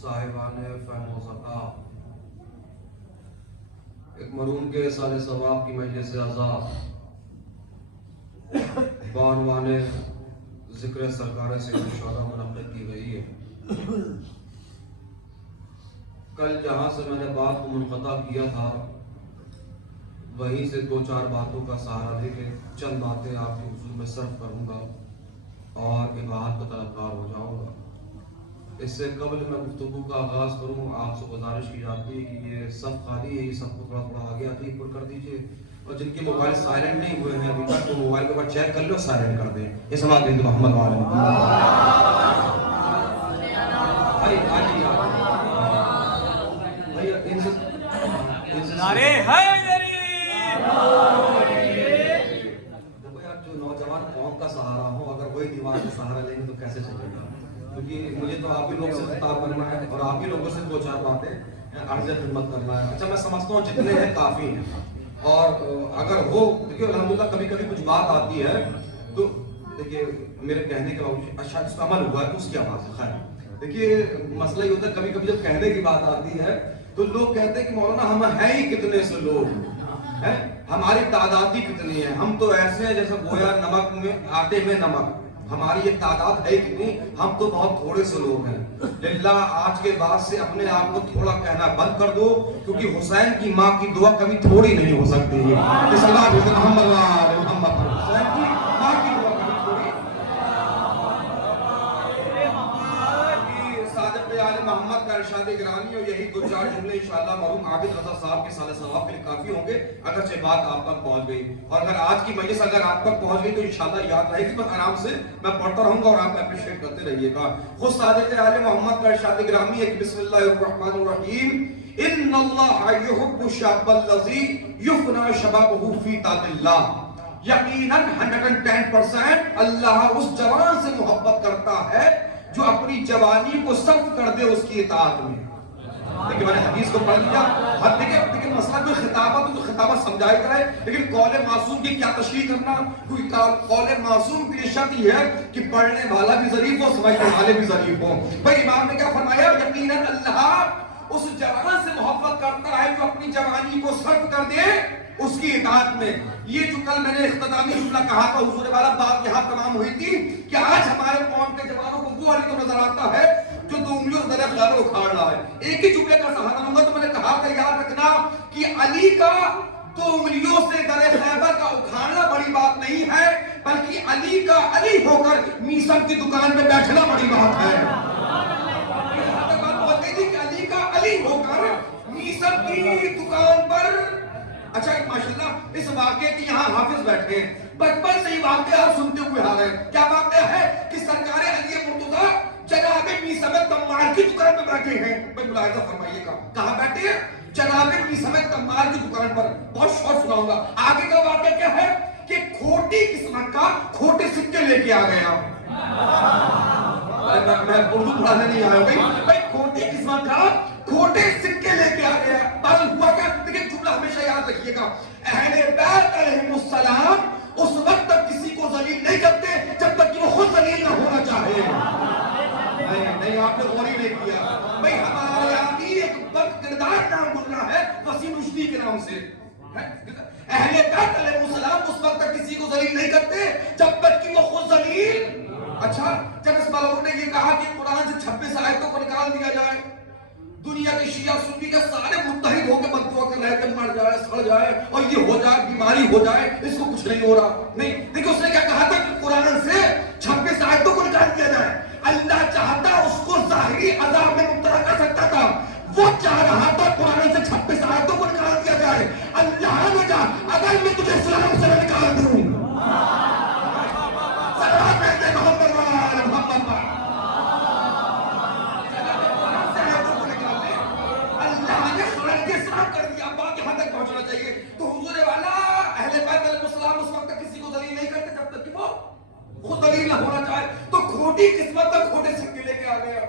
صاحبان فہم و ذکا، ایک مرحوم کے سال ثواب کی مجلس عزا، بانوان ذکر سرکار سے مشاہدہ منعقد کی گئی ہے۔ کل جہاں سے میں نے بات کو منقطع کیا تھا وہیں سے دو چار باتوں کا سہارا لے کے چند باتیں آپ کے حضور میں صرف کروں گا اور عبادت کا طلبگار ہو جاؤں گا۔ اس سے قبل میں گفتگو کا آغاز کروں، آپ سے گزارش کی جاتی ہے کہ یہ سب خالی ہے، یہ سب کو تھوڑا تھوڑا آگے آتی پر کر دیجئے، اور جن کے موبائل سائلنٹ نہیں ہوئے ہیں ابھی تک تو موبائل کو چیک کر لو، سائلنٹ کر دیں۔ اس بات بنت محمد والے نعرے حیدری، دیکھو یار، جو نوجوان قوم کا سہارا ہو اگر وہی دیوار کا سہارا لیں گے تو کیسے چلے گا؟ کیونکہ مجھے تو آپ ہی لوگ سے خطاب کرنا ہے اور آپ ہی لوگوں سے دو چار باتیں عرض خدمت کرنا ہے۔ اچھا، میں سمجھتا ہوں جتنے ہیں کافی ہیں، اور اگر وہ دیکھیے الحمدللہ کبھی کبھی کچھ بات آتی ہے تو دیکھیے میرے کہنے کے باوجود اچھا اس کا عمل ہوا ہے تو اس کی آواز ہے۔ خیر دیکھیے مسئلہ یہ ہوتا ہے کبھی کبھی جب کہنے کی بات آتی ہے تو لوگ کہتے ہیں کہ مولانا ہم ہیں ہی کتنے سے لوگ ہیں، ہماری تعداد ہی کتنی ہے، ہم تو ایسے ہیں جیسے گویا نمک میں آٹے میں نمک، ہماری یہ تعداد ہے کتنی، ہم تو بہت تھوڑے سے لوگ ہیں۔ للہ آج کے بعد سے اپنے آپ کو تھوڑا کہنا بند کر دو، کیونکہ حسین کی ماں کی دعا کبھی تھوڑی نہیں ہو سکتی ہے۔ اس اللہ محمد محمد حسین کی ماں کی دعا کبھی تھوڑی۔ صادق آل محمد کا ارشاد گرامی اور یہی دو چار جملے انشاءاللہ مرحوم عابد رضا صاحب کے سال ثواب کے لیے کافی ہوں گے، اگرچہ بات آپ تک پہنچ گئی، اور اگر آج کی مجلس اگر آپ تک پہنچ گئی تو انشاءاللہ یاد رہے گی، بس آرام سے میں پڑھتا رہوں گا اور آپ اپریشیٹ کرتے رہیے گا۔ خود صادق آل محمد کا ارشاد گرامی ہے کہ بسم اللہ الرحمن الرحیم، ان اللہ یحب الشاب الذی یفنی شبابہ فی طاعت اللہ۔ یقیناً 110% اللہ اس جوان سے محبت کرتا ہے جو اپنی جوانی کو صرف کر دے اس کی اطاعت میں۔ لیکن میں نے حدیث کو پڑھ لیا، لیکن مسئلہ کوئی خطابت تو خطابت سمجھائی جائے، لیکن قول معصوم کی کیا تشریح کرنا؟ کیونکہ قول معصوم کی شرط یہ ہے کہ پڑھنے والا بھی ظریف ہو، سمجھنے والے بھی ظریف ہو۔ بھائی امام نے کیا فرمایا؟ یقیناً اللہ اس جوان سے محبت کرتا ہے جو اپنی جوانی کو صرف کر دے اس کی اطاعت میں۔ یہ جو کل میں نے اختتامی جملہ کہا تھا حضور والا، بات یہاں تمام ہوئی تھی کہ آج ہمارے قوم کے جوانوں کو وہ علی تو نظر آتا ہے جو دو انگلیوں سے درخت خیبر اکھاڑ رہا ہے۔ ایک ہی جملے کا سہارا لوں گا تو میں نے کہا کہ یاد رکھنا کہ علی کا دو انگلیوں سے درخت خیبر کا اکھاڑنا بڑی بات نہیں ہے، بلکہ علی کا علی ہو کر میسم کی دکان میں بیٹھنا بڑی بات ہے۔ علی کا علی ہو کر میسم کی دکان پر، اچھا ماشاءاللہ اس واقعے کی یہاں حافظ بیٹھے ہیں، بچپن سے ہی واقعہ آپ سنتے ہوئے آ گئے۔ کیا واقعہ ہے کہ سرکار علی مرتضیٰ جناب میسم تمار کی دکان پر بیٹھے ہیں۔ بھائی ملاحظہ فرمائیے گا کہاں بیٹھے ہیں؟ جناب میسم تمار کی دکان پر۔ بہت شور سناؤں گا، آگے کا واقعہ کیا ہے کہ کھوٹی قسمت کا کھوٹے سکے لے کے آ گیا۔ میں اردو پڑھانے نہیں آیا بھائی، کھوٹی قسمت کا کھوٹے سکے لے کے آ گیا۔ بس ہوا کیا؟ لیکن جملہ ہمیشہ یاد رکھیے گا، اہل بیت علیہ السلام اس وقت تک کسی کو ذلیل نہیں کرتے جب تک کہ وہ خود ذلیل نہ ہونا چاہے۔ نہیں آپ نے غور ہی نہیں کیا بھائی، ہمارے یہاں بھی ایک بد کردار نام گزرا ہے وسیم رشدی کے نام سے۔ اہل بیت علیہ السلام اس وقت تک کسی کو ذلیل نہیں کرتے جب تک کہ وہ خود ذلیل۔ اچھا، جب اس ملعون نے یہ کہا کہ قرآن سے 26 آیتوں کو نکال دیا جائے، دنیا کے شیعہ سنی کے سارے متحد ہو کے بددعا کر رہے کہ مر جائے، سڑ جائے اور یہ ہو جائے، بیماری ہو جائے، اس کو کچھ نہیں ہو رہا۔ نہیں دیکھو اس نے کیا کہا تھا کہ قرآن سے 26 آیتوں کو نکال دیا جائے۔ اللہ چاہتا اس کو ظاہری عذاب میں مبتلا کر سکتا تھا، وہ چاہ رہا تھا قرآن سے 26 آیتوں کو نکال دیا جائے۔ اللہ نے کہا اگر میں تجھے اسلام سے نکال دوں، خود دلیل نہ ہونا چاہے تو کھوٹی قسمت تک کھوٹے سکے لے کے آ گیا۔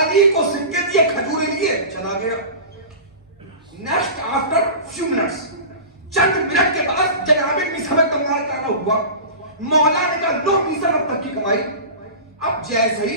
علی کو سکے دیے، کھجورے لیے، چلا گیا۔ نیکسٹ آفٹر فیو منٹس، چند منٹ کے بعد جناب میسم تمار کا آنا ہوا۔ مولا نے کہا لو میسم اب تک کی کمائی۔ اب جیسے ہی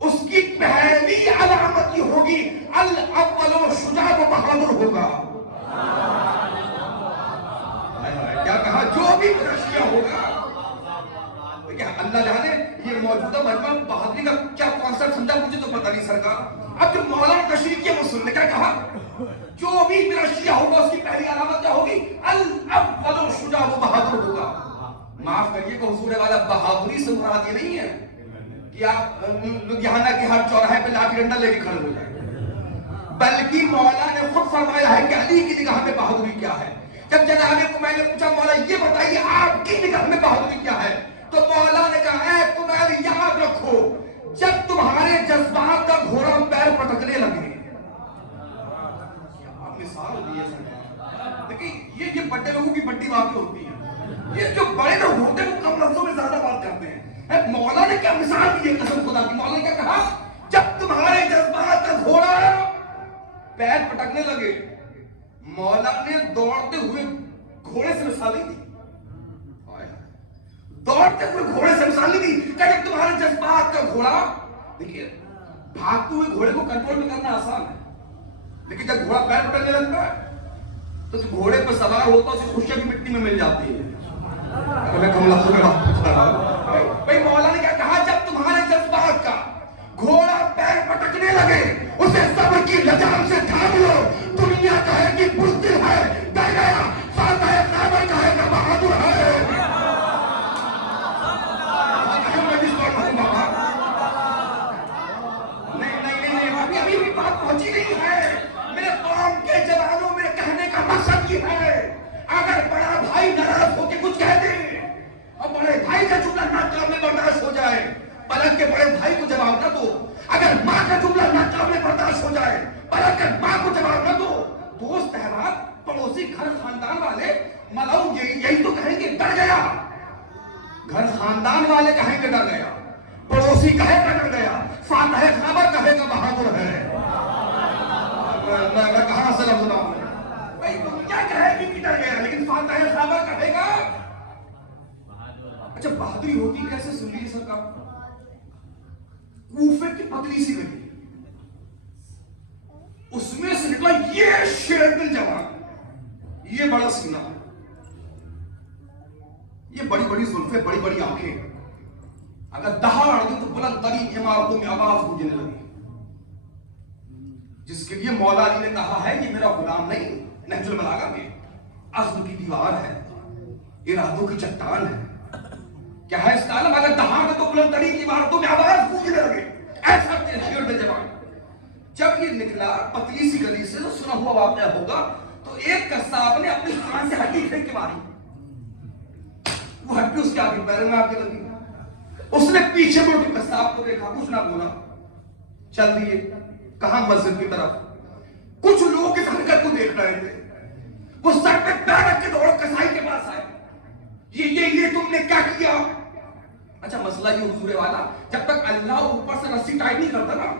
اس کی پہلی علامت یہ ہوگی الاول شجاع و بہادر ہوگا. کیا کہا؟ جو بھی رشیا ہوگا. اللہ جانے یہ موجودہ مرتبہ بہادری کا کیا کانسیپٹ سمجھا مجھے تو پتہ نہیں سرکار. اب جو مولانا تشریف کیا وہ سننے کیا کہا؟ جو بھی رشیا ہوگا اس کی پہلی علامت کیا ہوگی؟ الاول شجاع و بہادر ہوگا. معاف کریے کہ حضور والا بہادری سے مراد یہ نہیں ہے کہ آپ لدھیانہ کے ہر چوراہے پہ لاٹھی ڈنڈا لے کے کھڑے ہو جائیں، بلکہ مولا نے خود فرمایا ہے کہ علی کی نگاہ میں بہادری کیا ہے. جب جناب کو میں نے پوچھا مولا یہ بتائیے آپ کی نگاہ میں بہادری کیا ہے، تو مولا نے کہا اے تمہیں یاد رکھو جب تمہارے جذبات کا گھوڑا پیر پٹکنے لگے. مثال دی ہے سرکار. دیکھیں یہ بڑے لوگوں کی بڑی باتیں ہوتی ہیں. یہ جو بڑے لوگ ہوتے ہیں وہ کم لفظوں میں زیادہ بات کرتے ہیں. مولا نے کیا مثال دی ہے قسم خدا کی. مولا نے کیا کہا؟ جب تمہارے جذبات کا گھوڑا پیر پٹکنے لگے. مولا نے دوڑتے ہوئے گھوڑے سے مثال نہیں دی. دوڑتے ہوئے گھوڑے سے مثال نہیں دی کہ جب تمہارے جذبات کا گھوڑا، دیکھیے بھاگتے ہوئے گھوڑے کو کنٹرول میں کرنا آسان ہے، لیکن جب گھوڑا پیر پٹکنے لگتا ہے تو گھوڑے پر سوار ہوتا ہے اسے خوشیاں بھی مٹی میں مل جاتی ہے. بھائی مولا نے کیا کہا؟ جب تمہارے جذبات کا گھوڑا پیر پٹکنے لگے اسے صبر کی لجام سے تھام لو. دنیا کہے کہ بزدل ہے ڈر گیا، فاتح خیبر کہے کہ بہادر ہے. ابھی بھی بات پہنچی نہیں ہے. میرے قوم کے جوانوں میں کہنے کا مقصد یہ ہے اگر بڑا بھائی ناراض ہو کے کچھ کہہ دے اور بڑے بھائی کا جملہ ناقابل برداشت ہو جائے، پلٹ کے بڑے بھائی کو جواب نہ دو. اگر ماں کا جملہ ناقابل برداشت ہو جائے، پلٹ کر ماں کو جواب نہ دو. دوست احباب پڑوسی گھر خاندان والے ملاؤ یہی تو کہیں گے ڈر گیا. گھر خاندان والے کہیں گے ڈر گیا، پڑوسی کہے گا ڈر گیا، فاتح خیبر کہے گا بہادر ہے. میں کہاں سے لفظ لاؤں؟ بھائی دنیا کہے گی کہ ڈر گیا، لیکن فاتح خیبر کہے گا. اچھا بہادری ہوتی کیسے؟ سن لیجیے سرکار. کوفے کی پتلی سی گلی، اس میں سے نکلا یہ شیر دل جوان، یہ بڑا سینہ، یہ بڑی بڑی زلفیں، بڑی بڑی آنکھیں. اگر دہاڑ دی تو بلند ترین عمارتوں میں آواز گونجنے لگی. جس کے لیے مولا علی نے کہا ہے یہ میرا غلام نہیں، نہج البلاغہ میں عزم کی دیوار ہے، ارادوں کی چٹان ہے. کیا ہے اس کا عالم؟ اگر دہاڑ دی تو بلند ترین عمارتوں میں آواز گونجنے لگے. ایسا شیر دل جوان. جب یہ نکلا پتلی سی گلی سے، تو سنا ہوا واقعہ ہوگا، تو ایک قصاب نے اپنی کان سے ہڈی پھینک کے ماری. وہ ہڈی اس کے آگے پیروں میں آ کے لگی. اس نے پیچھے مڑ کے قصاب کو دیکھا، کچھ نہ بولا، چل دیے. کہاں؟ مسجد کی طرف. کچھ لوگ اس حرکت کو دیکھ رہے تھے. وہ سر پہ پیر رکھ کے دوڑ کسائی کے پاس آئے. یہ تم نے کیا کیا؟ اچھا مسئلہ یہ حضور والا، جب تک اللہ اوپر سے رسی ٹائٹ نہیں کرتا نا،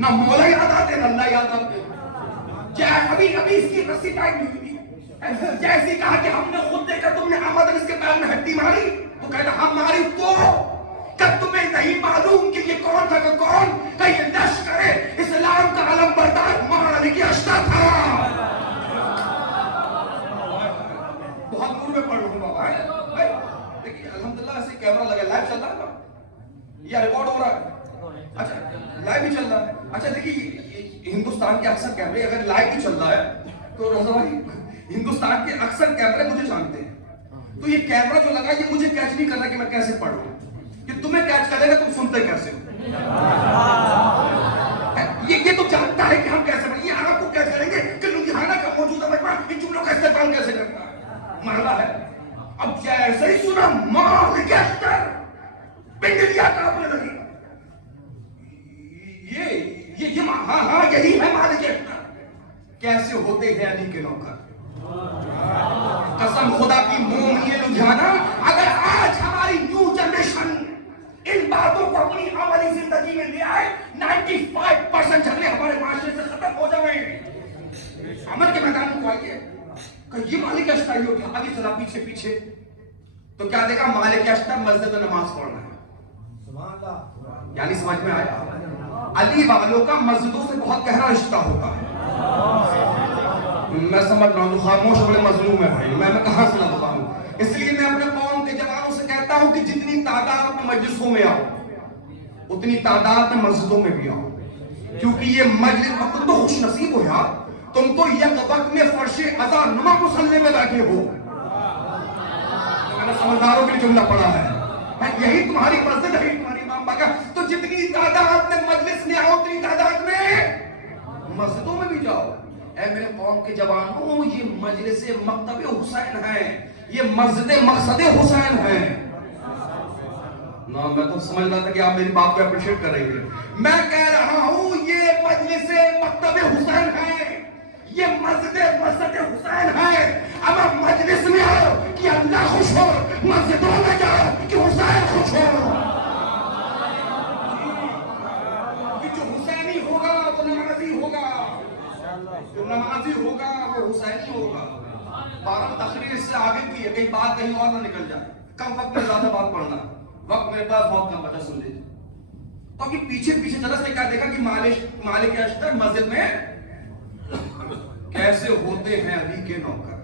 نہ مولا یاد آتے نہ اللہ یاد آتے. ابھی اس کی رسی ٹائٹ نہیں ہوئی. جیسے کہا کہ ہم نے خود دیکھا تم نے آمدن اس کے پیر میں ہڈی ماری، تو کہتا ہماری تو کب تمہیں نہیں معلوم کہ یہ کون تھا؟ کہ کون؟ کہ یہ لشکر اسلام کا علم بردار مولانا علی کی اشتر تھا. بہت دور میں پڑھ رہا ہوں بابا. دیکھیے الحمدللہ ایسے کیمرہ لگا، لائیو چل رہا ہے نا، یا ریکارڈ ہو رہا ہے؟ اچھا لائیو بھی چل رہا ہے. اچھا دیکھیے ہندوستان کے اکثر کیمرے اگر لائیو بھی چل رہا ہے تو روزہ بھائی ہندوستان کے اکثر کیمرے مجھے جانتے ہیں. تو یہ کیمرہ جو لگا یہ مجھے کیچ نہیں کرنا کہ میں کیسے پڑھ رہا ہوں. کہ تمہیں کیچ کرے گا تم سنتے کیسے ہو. یہ تو جانتا ہے کہ ہم کیسے پڑھیں. یہ آپ کو کیچ کریں گے کہ لدھیانہ کا موجودہ مجمع ان جملوں کا استعمال کیسے کرتا ہے. مرحلہ ہے. اب جیسے ہی سنا ماں کے اشتر پنڈلیا کانپنے لگی. یہ ہاں یہی ہے مالک اشتر. کیسے ہوتے ہیں علی کے نوکر. قسم خدا کی مومنی لدھیانہ، اگر آج ہماری نیو جنریشن ان باتوں کو اپنی عملی زندگی میں لے آئے 95% جھگڑے ہمارے معاشرے سے ختم ہو جائیں. عمل کے میدان میں آئیے کہ یہ مالک اشتر ہی ہوگا. آگے چلا پیچھے تو کیا دیکھا؟ مالک اشتر مسجد میں نماز پڑھ رہا ہے. یعنی سمجھ میں آیا؟ علی والوں کا مسجدوں سے بہت گہرا رشتہ ہوتا ہے. میں سمجھ رہا ہوں خاموش بڑے مظلوم ہے بھائی, میں کہاں سے لگتا ہوں. اس لیے میں اپنے قوم کے جوانوں سے کہتا ہوں کہ جتنی تعداد میں مجلسوں میں آؤ اتنی تعداد میں مسجدوں میں بھی آؤ, کیونکہ یہ مجلس تم تو خوش نصیب ہو یار, تم تو یک وقت میں فرش عزا نما مسلے میں بیٹھے ہو. میں نے سمجھداروں کے لیے جملہ پڑھا ہے, یہی تمہاری مسجد ہے, یہی تمہاری امام باغ ہے. تو جتنی تعداد میں مجلس میں آؤ اتنی تعداد میں مسجدوں میں بھی جاؤ. اے میرے قوم کے جوانوں, یہ مجلس مکتب حسین ہے, یہ مسجد مقصد حسین ہے. میں تو سمجھ رہا تھا کہ آپ میری بات کو اپریشیٹ کر رہے ہیں. میں کہہ رہا ہوں یہ مجلس مکتب حسین ہے, یہ مسجد مقصد حسین ہے. اب آپ مجلس میں آؤ کہ اللہ خوش ہو, مسجدوں میں جاؤ کہ حسین خوش ہو. جو حسینی ہوگا وہ نمازی ہوگا, جو نمازی ہوگا وہ حسینی ہوگا. بارہ تقریر اس سے آگے کی ہے, کہیں بات کہیں اور نہ نکل جائے. کم وقت میں زیادہ بات پڑھنا, وقت میرے پاس بہت کم بچا, سن لیجیے. تو ابھی پیچھے چلا سے کیا دیکھا کہ مالک اشتر مسجد میں کیسے ہوتے ہیں علی کے نوکر.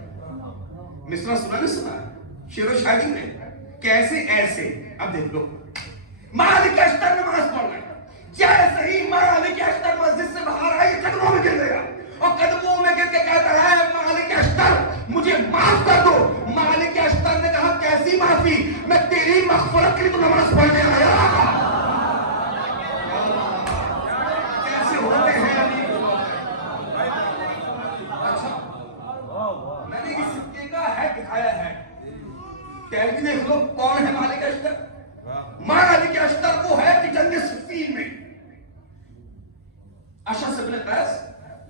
مصرع سنا نہیں سنا شعر و شاعری میں, کیسے ایسے. اب دیکھ لو, مالک اشتر نماز پڑھ رہے, جیسے ہی مالک اشتر مسجد سے باہر آئے قدموں میں گر گیا, اور قدموں میں گر کے کہتا ہے مالک اشتر مجھے معاف کر دو. مالک اشتر نے کہا کیسی معافی, میں تیری مغفرت کے لیے تو نماز پڑھنے آیا. کیسے ہوتے ہیں علی. اچھا میں نے اس سکے کا ہے دکھایا ہے, ٹیل بھی دیکھ لو کون ہے مالک اشتر. مالک اشتر وہ ہے کہ جنگ صفین میں اشعث بن قیس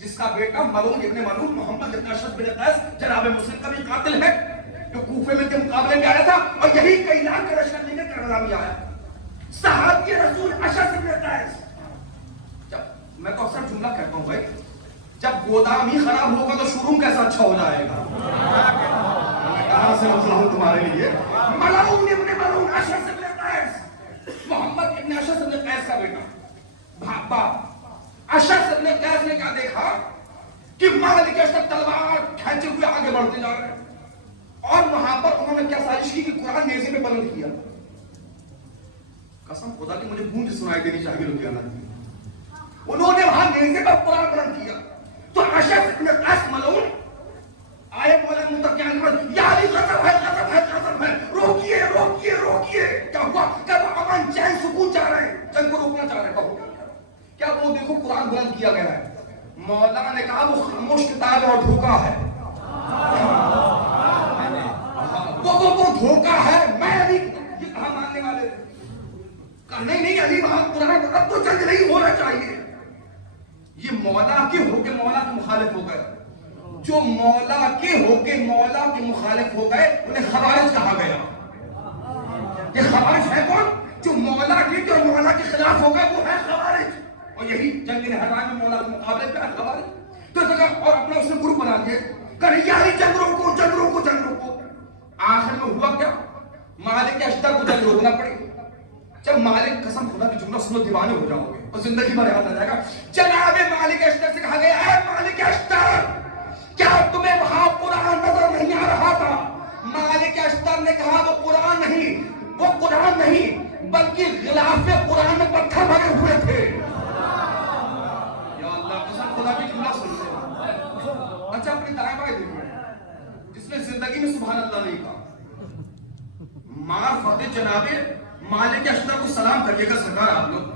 جس کا بیٹا ملعون ابن ملعون محمد ابن اشعث بن قیس جناب مسلم کا بھی قاتل ہے, جو کوفے میں کے مقابلے میں آیا تھا اور یہی کئی لاکھ کا لشکر لے کر کربلا میں آیا. صحابی رسول اشعث بن قیس, جب میں تو اکثر جملہ کہتا ہوں بھائی, جب گودام ہی خراب ہوگا تو شوروم کیسا اچھا ہو جائے گا. میں کہاں سے مسئلہ ہوں تمہارے لیے. ملعون ابن ملعون اشعث بن قیس, محمد ابن اشعث بن قیس کا بیٹا باپ. اشعث بن قیس نے کیا دیکھا کہ مالک اشتر تلوار کھینچے ہوئے آگے بڑھتے جا رہے ہیں, اور وہاں پر انہوں نے کیا سازش کی کہ قرآن نیزے پہ بلند کیا. قسم خدا کی مجھے گونج سنائی دینی چاہیے لدھیانہ کی. انہوں نے وہاں نیزے پہ قرآن بلند کیا تو اشعث بن قیس ملعون آئے مولا متقیان پر, یا علی غضب ہے غضب ہے غضب ہے, روکیے روکیے روکیے. کیا ہوا کہ وہ امن چین سکون چاہ رہے ہیں, جنگ کو روکنا چاہ رہے ہیں. کہو کیا وہ دیکھو قرآن بلند کیا گیا ہے. مولا نے کہا وہ خاموش کتاب اور دھوکا ہے, وہ دھوکا ہے. میں علی یہ کہاں ماننے والے تھے, کہا نہیں علی وہاں قرآن, اب تو جنگ نہیں ہونا چاہیے. یہ مولا کے ہو کے مولا کے مخالف ہو گئے. جو مولا کے ہو کے مولا کے مخالف ہو گئے انہیں خوارج کہا گیا. یہ خوارج ہے کون؟ جو مولا کے اور مولا کے خلاف ہو گئے وہ ہے خوارج. اور یہی جنگ نہروان میں مولا کے مقابلے پہ خوارج. تو اور اپنا اس نے گروپ بنا دیے, کہ یاری جنگ روکو جنگ روکو جنگ روکو. آخر میں ہوا کیا, مالک اشتر کو جنگ روکنا پڑی. جب مالک, قسم خدا کی جملہ سنو دیوانے ہو جاؤ گے اور زندگی بھر یاد آ جائے گا. جناب مالک اشتر سے کہا گیا اے مالک اشتر کیا تمہیں وہاں قرآن نظر نہیں آ رہا تھا. مالک اشتر نے کہا وہ قرآن نہیں بلکہ غلاف قرآن میں پتھر بھرے ہوئے تھے. یا اللہ, قسم خدا کی جملہ سن لو. اچھا اپنی دائیں بائیں دیکھو, جس نے زندگی میں سبحان اللہ نہیں کہا, مار فتح جناب مالک اشتر کو سلام کریے گا سرکار آپ لوگ.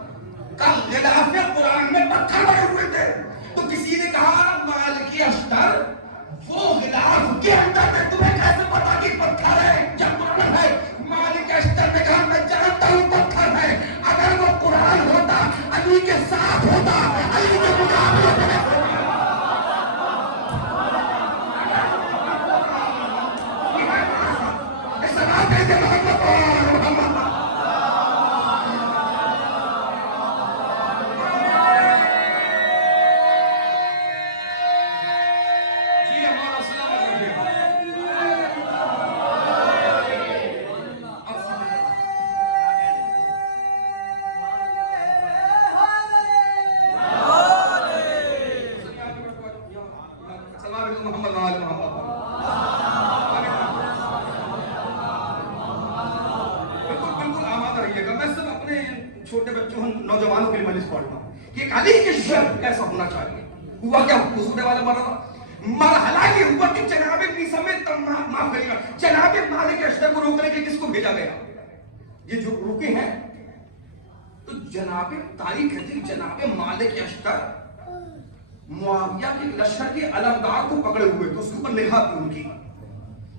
کا غلاف قرآن میں پتھر بھرے ہوئے تھے. تو کسی نے کہا مالک اشتر وہ غلاف کے اندر میں تمہیں کیسے پتا کہ پتھر ہے یا قرآن ہے. مالک اشتر نے کہا میں جانتا ہوں پتھر ہے, اگر وہ قرآن ہوتا علی کے ساتھ ہوتا, علی کے مقابلے میں کہ علی کے شرف کیسا ہونا چاہیے. ہوا کیا؟ حضور والا مرحلہ یہ ہوا کہ جناب جناب مالک اشتر کو روکنے کے کس کو بھیجا گیا؟ یہ جو رکے ہیں تو جناب تاریخ کہتے ہیں جناب مالک اشتر معاویہ کے لشکر کے علمدار کو پکڑے ہوئے تو اس کے اوپر نگاہ تھی ان کی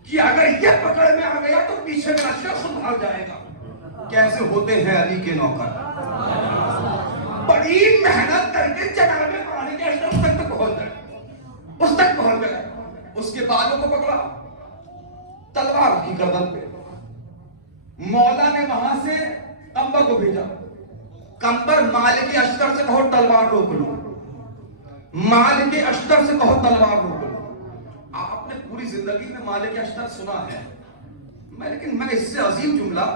کہ اگر یہ پکڑ میں آ گیا تو پیچھے کا لشکر خود بھاگ جائے گا. کیسے ہوتے ہیں علی کے نوکر؟ بڑی محنت کر کے جناب مالک اشتر اس تک پہنچ گئے. اس کے بالوں کو پکڑا, تلوار کی گردن پہ. مولا نے وہاں سے کمبر کو بھیجا, کمبر مالک اشتر سے کہو تلوار روک لو, مالک اشتر سے کہو تلوار روک لو. آپ نے پوری زندگی میں مالک اشتر سنا ہے, لیکن میں اس سے عظیم جملہ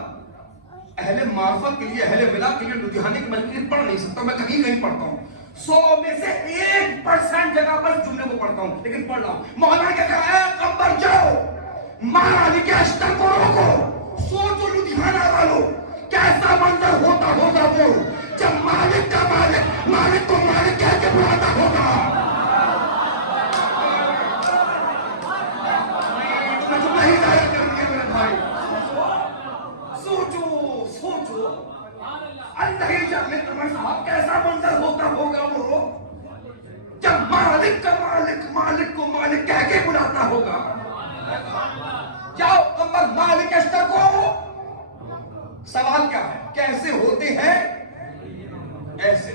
اہل معرفت کے لیے, اہل ولا کے لیے, لدھیانے کے ملک کے لیے پڑھ نہیں سکتا. میں کہیں پڑھتا ہوں, 100 میں سے 1% جگہ پر جملے کو پڑھتا ہوں, لیکن پڑھ رہا ہوں. مولا نے کہا ہے کمبر جاؤ, مالک اشتر کو روکو. سوچو لدھیانہ والوں, کیسا منظر ہوتا ہوگا وہ جب مالک کا مالک مالک کو مالک کہہ کے بلاتا ہوگا. نہیں ظاہر کریں گے میرے بھائی, سوچو اللہ ہی جانے تمہارے صاحب کیسا منظر ہوتا ہوگا وہ جب مالک کا مالک مالک کو مالک کہہ کے بلاتا ہوگا. جاؤ کمبر مالک اشتر کو. سوال کیا ہے؟ کیسے ہوتے ہیں؟ ایسے.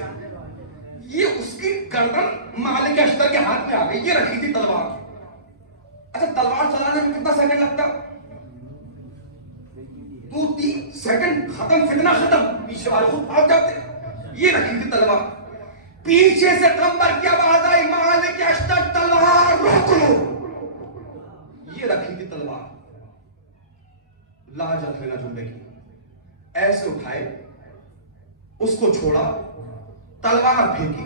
یہ اس کی گردن مالک اشتر کے ہاتھ میں آ گئی, یہ رکھی تھی تلوار. اچھا تلوار چلانے میں کتنا سیکنڈ لگتا؟ 2-3 سیکنڈ, ختم, فتنہ ختم. پیچھے والے خود بھاگ جاتے. یہ رکھی تھی تلوار. پیچھے سے کمبر کی آواز آئی, مالک اشتر تلوار روک لو. یہ رکھی تھی تلوار. لاجت ہے نا جملے کی. ایسے اٹھائے, اس کو چھوڑا, تلوار پھینکی,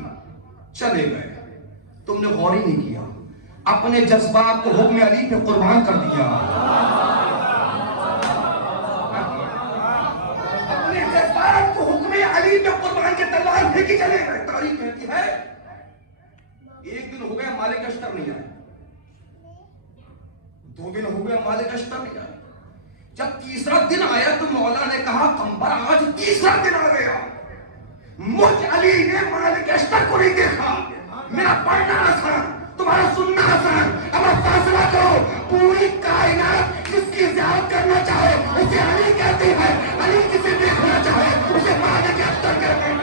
چلے گئے. تم نے غور ہی نہیں کیا, اپنے جذبات کو حکم علی پہ قربان کر دیا. اپنے جذبات کو حکم علی پہ قربان کے تلوار پھینکی چلے گئے. تاریخ کہتی ہے ایک دن ہو گیا مالک اشتر نہیں آئے, 2 دن ہو گیا مالک اشتر نہیں آئے. جب تیسرا دن آیا تو مولا نے کہا کمبر آج تیسرا دن آ گیا, مجھ علی نے مالک اشتر کو نہیں دیکھا. میرا پڑھنا آسان, تمہارا سننا آسان. اب آپ فیصلہ کرو, پوری کائنات جس کی زیارت کرنا چاہے اسے علی کہتی ہے, علی کسے دیکھنا چاہے اسے مالک اشتر کہتے ہیں.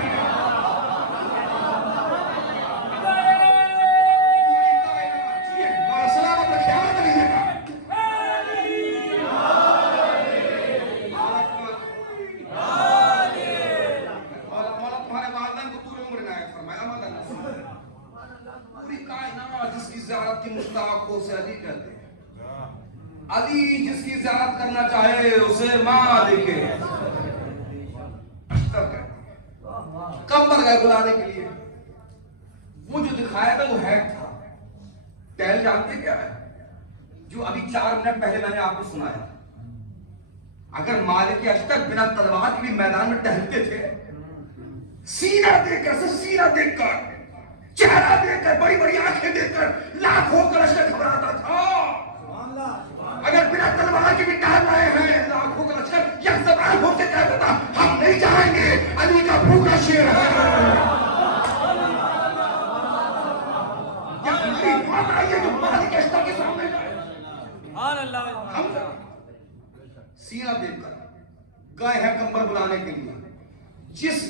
مشتاقوں سے علی کہتے ہیں. علی جس کی زیارت کرنا چاہے اسے مالک اشتر کہتے ہیں. کمبر گئے بلانے کے لیے. وہ جو دکھایا تھا وہ ہیک تھا. ٹہل جانتے کیا ہے؟ جو ابھی 4 منٹ پہلے میں نے آپ کو سنایا. اگر مالک اشتر بنا تلوار کے بھی میدان میں ٹہلتے تھے, سینہ دیکھ کر, سینہ دیکھ کر, چہرہ دیکھ کر, بڑی بڑی آنکھیں دیکھ کر لاکھوں کا لشکر گھبراتا تھا. اگر بنا تلوار کے بھی ٹہل رہے ہیں لاکھوں کا لشکر یک زبان ہو کے کہتا تھا ہم نہیں جائیں گے, علی کا بھوکا شیر ہے. یہ جو مالک اشتر کے سامنے جائے, سینہ دیکھ کر گئے ہیں کمبر بلانے کے لیے.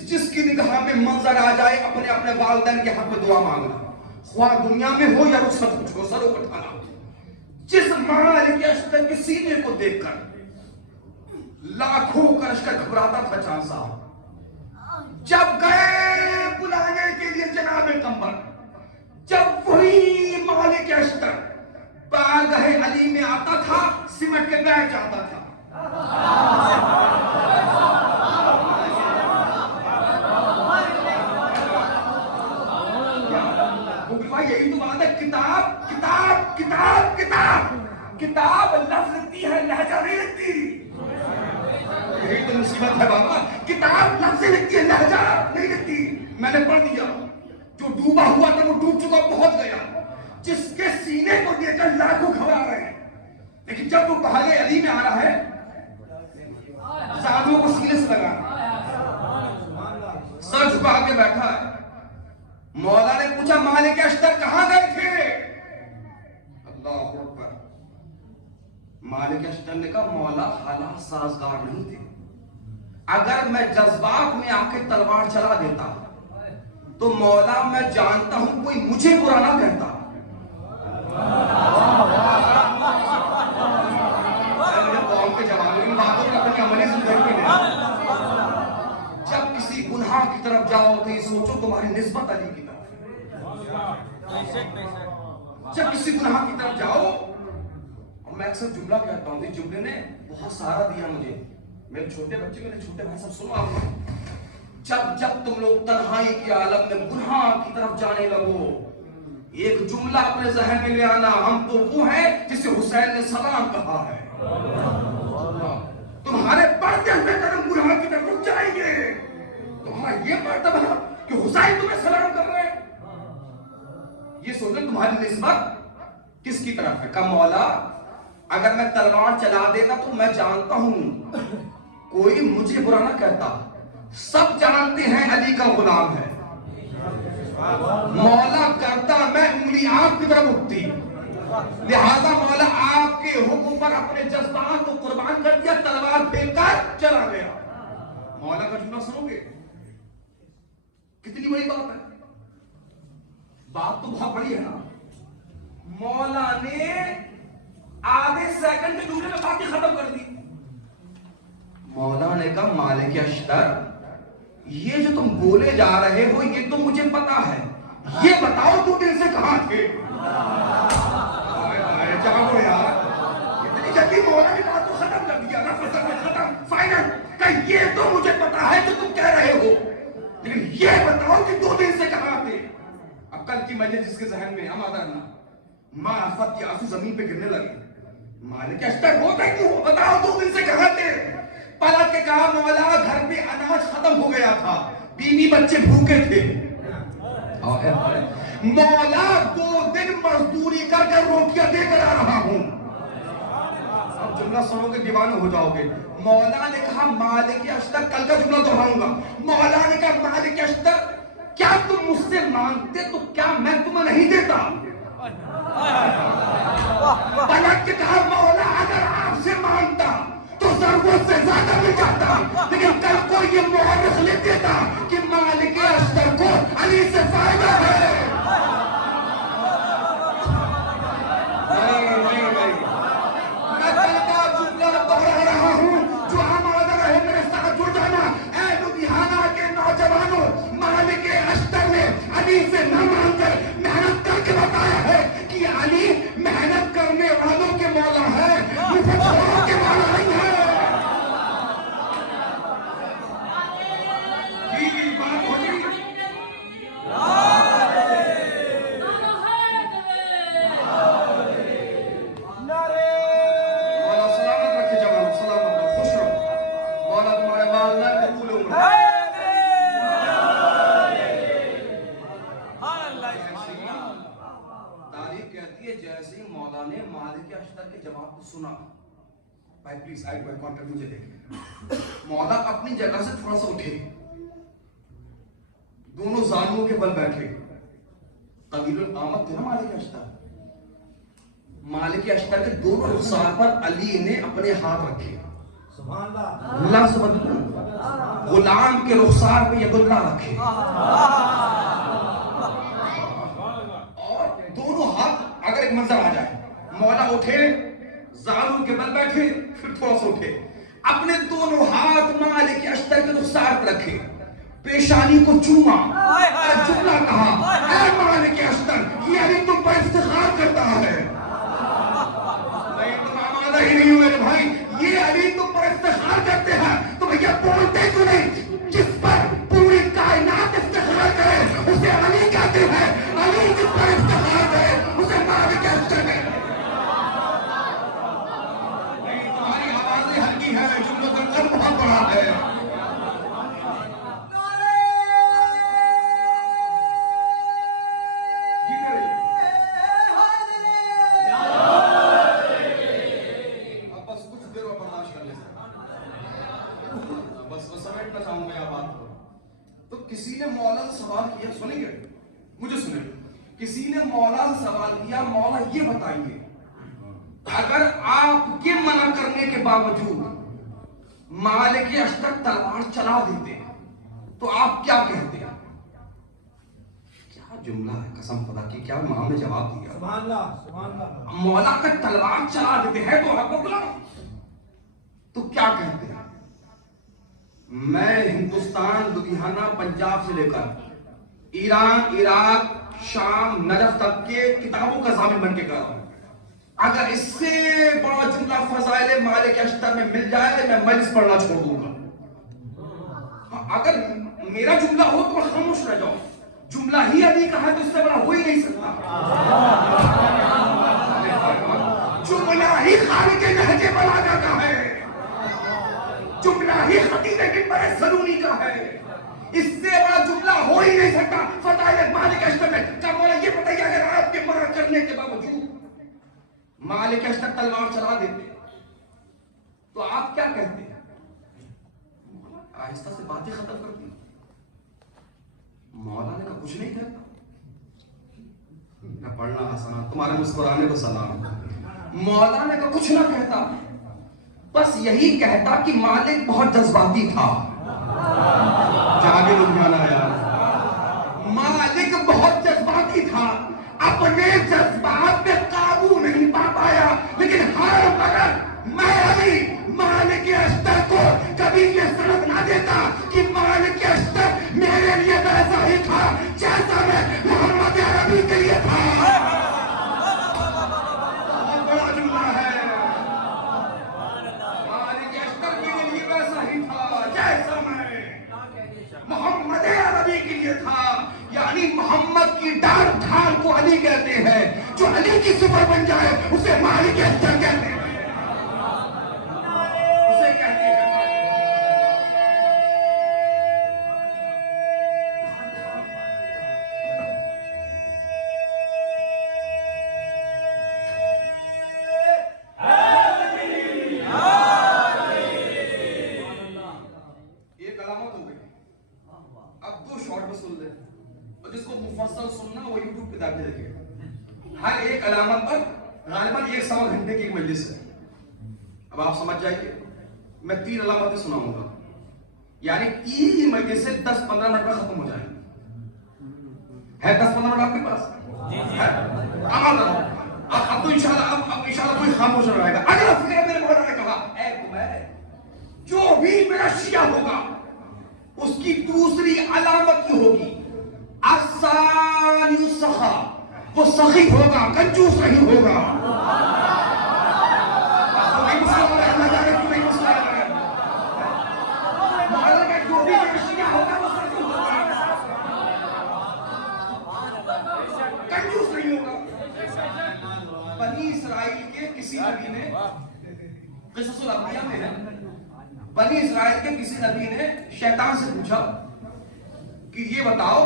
جس کی نگاہ میں منظر آ جائے اپنے اپنے والدین کے حق میں دعا مانگنا, خواہ دنیا میں ہو یا رخصت کچھ ہو, سروں کو اٹھانا. جس مالک اشتر کے سینے کو دیکھ کر لاکھوں کا لشکر گھبراتا تھا. چاند صاحب جب گئے بلانے کے لیے جناب کمبر, جب وہی مالک اشتر بارگاہ علی میں آتا تھا سمٹ کے بیٹھ جاتا تھا. یہی تو بات ہے, کتاب کتاب کتاب کتاب کتاب لفظ لکھتی ہے, لہجہ نہیں لکھتی. یہی تو مصیبت ہے بابا, کتاب لفظ لکھتی ہے, لہجہ نہیں لکھتی. میں نے پڑھ دیا جو ڈوبا ہوا تھا وہ ڈوب چکا پہنچ گیا، جس کے سینے کو دیکھ کر لاکھوں گھبرا رہے ہیں، لیکن جب وہ پہاڑ علی میں آ رہا ہے زادوں کو سینے سے لگا سر جھکا کے بیٹھا ہے۔ مولا نے پوچھا مالک اشتر کہاں گئے تھے؟ اللہ اکبر۔ مالک اشتر نے کہا مولا حالات سازگار نہیں تھے، اگر میں جذبات میں آ کے تلوار چلا دیتا تو مولا میں جانتا ہوں کوئی مجھے برا نہ کہتا۔ قوم کے جوانوں ان باتوں کا اپنی عملی زندگی میں جب کسی گناہ کی طرف جاؤ تو یہ سوچو تمہاری نسبت علی کی طرف، جب کسی گناہ کی طرف جاؤ، اور میں اکثر جملہ کہتا ہوں، اس جملے نے بہت سہارا دیا مجھے، میرے چھوٹے بچے میرے چھوٹے بھائی سب سنو آپ، جب تم لوگ تنہائی کے عالم میں گناہ کی طرف جانے لگو، ایک جملہ اپنے ذہن میں لے آنا، ہم تو وہ ہیں جسے حسین نے سلام کہا ہے۔ تمہارے بڑھتے ہوئے قدم گناہ کی طرف جائیں گے، تمہارا یہ مرتبہ کہ حسین تمہیں سلام کر رہے ہیں، یہ سوچیں تمہاری نسبت کس کی طرف ہے؟ کہ مولا اگر میں تلوار چلا دیتا تو میں جانتا ہوں کوئی مجھے برا نہ کہتا، سب جانتے ہیں علی کا غلام ہے، مولا کرتا میں انگلی آپ کی طرف اٹھتی، لہذا مولا آپ کے حکم پر اپنے جذبات کو قربان کر دیا، تلوار پھینک کر چلا گیا۔ مولا کا جملہ سنو گے کتنی بڑی بات ہے، بات تو بہت بڑی ہے نا۔ مولا نے آدھے سیکنڈ کے جملے میں باتیں ختم کر دی۔ مولا نے کہا مالک اشتر یہ جو تم بولے جا رہے ہو یہ تو مجھے پتا ہے، یہ بتاؤ تو دل سے کہاں تھے؟ جاگو یار، اتنی جلدی مولا نے بات کو ختم کر دیا نا، ختم فائنل، کہ یہ تو مجھے پتا ہے جو تم کہہ رہے ہو، لیکن یہ بتاؤ کہ 2 دن سے کہاں تھے؟ اب کل کی مجلس جس کے ذہن میں آمادہ رہنا، ماں آفت کے آنسو زمین پہ گرنے لگے، مالک اشتر ہو گئی تو بتاؤ 2 دن سے کہاں تھے؟ پلٹ کے کہا مولا گھر پہ اناج ختم ہو گیا تھا، بیوی بچے بھوکے تھے۔ مولا 2 دن مزدوری کر کے روٹیاں دے کر آ رہا ہوں۔ اب جملہ سنو کے دیوانے ہو جاؤ گے۔ مولا نے کہا مالک اشتر، کل کا جملہ دہراؤں گا، مولا نے کہا مالک اشتر کیا تم مجھ سے مانگتے تو کیا میں تمہیں نہیں دیتا؟ پلٹ کے کہا مولا اگر آپ سے مانگتا تو ضرورت سے زیادہ مل جاتا، لیکن کل کو یہ مورخ لکھ دیتا کہ مالک اشتر کو علی سے فائدہ ہے۔ میں کل کا جملہ دہرا رہا ہوں، جو آمادہ رہے میرے ساتھ جڑ جانا۔ اے لدھیانہ کے نوجوانوں، مالک اشتر نے علی سے نہ مانگ کر محنت کر کے بتایا ہے کہ علی محنت کرنے والوں کے مولا ہے، مفکروں کے مولا نہیں ہے۔ بات ہو جائے مولا سلامت رکھے جوانوں، سلامت رکھو، خوش رہو، مولا تمہارے مال نہ قبول ہوں گے۔ تاریخ کہتی ہے جیسے ہی مولا نے مالک اشتر کے جواب کو سنا، بھائی پلیز آئی کوئی کانٹیکٹ مجھے دیکھیں، مولا اپنی جگہ سے تھوڑا سا اٹھے، دونوں زانوں کے بل بیٹھے، طویل القامت تھے نا مالک اشتر، مالک اشتر کے دونوں رخسار پر علی نے اپنے ہاتھ رکھے، اللہ سے بدلو، غلام کے رخسار پہ ید اللہ رکھے، اور دونوں ہاتھ، اگر ایک منظر آ جائے، مولا اٹھے، زانوں کے بل بیٹھے، پھر تھوڑا سا اٹھے، اپنے دونوں ہاتھ مالک اشتر کے رخسار پہ رکھے، پیشانی کو چوما اور جملہ کہا اے مالک اشتر یہ علی تم پر افتخار کرتا ہے۔ نہیں تم آمادہ ہی نہیں ہو میرے بھائی، یہ علی تم پر افتخار کرتے ہیں، تم یہ بولتے کیوں نہیں؟ جس پر پوری کائنات افتخار کرے اسے علی کہتے ہیں، علی جس پر افتخار کرے اسے مالک اشتر کہتے ہیں۔ نہیں تمہاری آوازیں ہلکی ہیں، جملوں کا قلب بہت بڑا ہے۔ کسی نے مولا سے سوال کیا مولا یہ بتائیے اگر آپ کے منع کرنے کے باوجود مالک اشتر تلوار چلا دیتے تو آپ کیا کہتے ہیں؟ کیا جملہ ہے قسم خدا کی، کیا ماں نے جواب دیا، سبحان اللہ سبحان اللہ، مولا کا تلوار چلا دیتے ہیں تو آپ بولا تو کیا کہتے ہیں؟ میں ہندوستان لدھیانہ پنجاب سے لے کر ایران عراق شام نجف تک کے کتابوں کا ضامن بن کے کہا ہوں، اگر اس سے بڑا جملہ فضائل مالک اشتر میں مل جائے میں مجلس پڑھنا چھوڑ دوں گا۔ اگر میرا جملہ ہو تو میں خاموش رہ جاؤں، جملہ ہی علی کا ہے تو اس سے بڑا ہو ہی نہیں سکتا، جملہ ہی خالق نہج بلاغہ کا ہے، جملہ ہی خطیب منبر سرونی کا ہے، اس سے بڑا جملہ ہو ہی نہیں سکتا۔ فضائل مالک اشتر میں کیا مولا یہ بتائیے اگر آپ کے منع کرنے کے باوجود مالک اشتر تلوار چلا دیتے تو آپ کیا کہتے ہیں؟ آہستہ سے باتیں ختم کرتی، مولا نے کہا کچھ نہیں کہتا، نہ پڑھنا حسنا تمہارے مسکرانے کو سلام، مولا نے کہا کچھ نہ کہتا، بس یہی کہتا کہ مالک بہت جذباتی تھا، جاگے لدھیانہ یار، مالک بہت جذباتی تھا، اپنے جذبات پہ قابو نہیں پا پایا، لیکن ہر وقت میں ابھی مالک اشتر کو کبھی یہ سند نہ دیتا کہ مالک اشتر میرے لیے ویسا ہی تھا جیسا میں محمد عربی کے لیے تھا۔ بہت بڑا جملہ ہے، مالک اشتر میرے لیے ویسا ہی تھا جیسا میں محمد عربی کے لیے تھا، یعنی محمد کی ڈال ڈھال کو علی کہتے ہیں، جو علی کی صفت بن جائے اسے مالک اشتر کہتے ہیں، اسے کہتے ہیں ایک علامت ہو گئی، اب دو شارٹ میں سن لیں اور جس کو مفصل سننا وہ یوٹیوب پہ جاتے دیکھیں، ہر ایک علامت پر غالباً 1 گھنٹے کی ایک مجلس ہے۔ اب آپ سمجھ جائیے میں 3 علامتیں سناؤں گا، یعنی 3 مجلس سے 10-15 منٹ میں ختم ہو جائیں گے، ہے 10-15 منٹ آپ کے پاس؟ اب تو انشاءاللہ کوئی خاموش نہ رہے گا۔ اگلا فکر میرے مولا نے کہا اے تمہیں جو بھی میرا شیعہ ہوگا اس کی دوسری علامت یہ ہوگی الثانی السخا، وہ سخی ہوگا کنجوس نہیں ہوگا۔ کنجوس نہیں ہوگا۔ بنی اسرائیل کے کسی نبی نے، قصص الانبیاء میں ہے، بنی اسرائیل کے کسی نبی نے شیطان سے پوچھا کہ یہ بتاؤ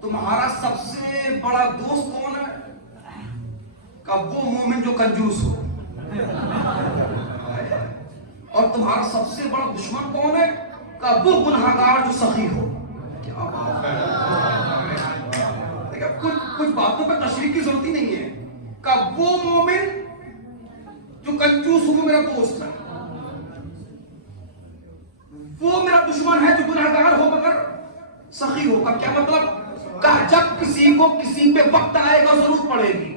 تمہارا سب سے بڑا دوست کون ہے؟ کہ وہ مومن جو کنجوس ہو۔ اور تمہارا سب سے بڑا دشمن کون ہے؟ کہ وہ گنہگار جو سخی ہو۔ کیا بات ہے، کچھ باتوں پر تشریح کی ضرورت ہی نہیں ہے، کہ وہ مومن جو کنجوس ہو وہ میرا دوست ہے، وہ میرا دشمن ہے جو گنہگار ہو مگر سخی ہوگا۔ کیا مطلب؟ کہ جب کسی کو کسی پہ وقت آئے گا ضرورت پڑے گی،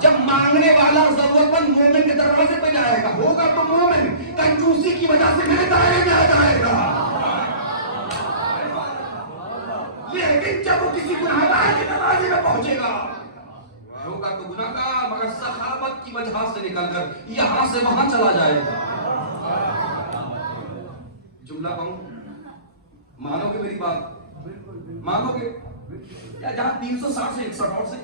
جب مانگنے والا ضرورت مند مومن کے دروازے پہ جائے گا ہوگا تو مومن کنجوسی کی وجہ سے میرے دائرے میں آ جائے گا، لیکن جب وہ کسی گنہگار کے دروازے میں پہنچے گا ہوگا تو گنہگار مگر سخاوت کی وجہ سے نکل کر یہاں سے وہاں چلا جائے گا۔ جملہ کہوں، مانو گے میری بات؟ مانو گے یا جہاں 360 سے 61 اور سے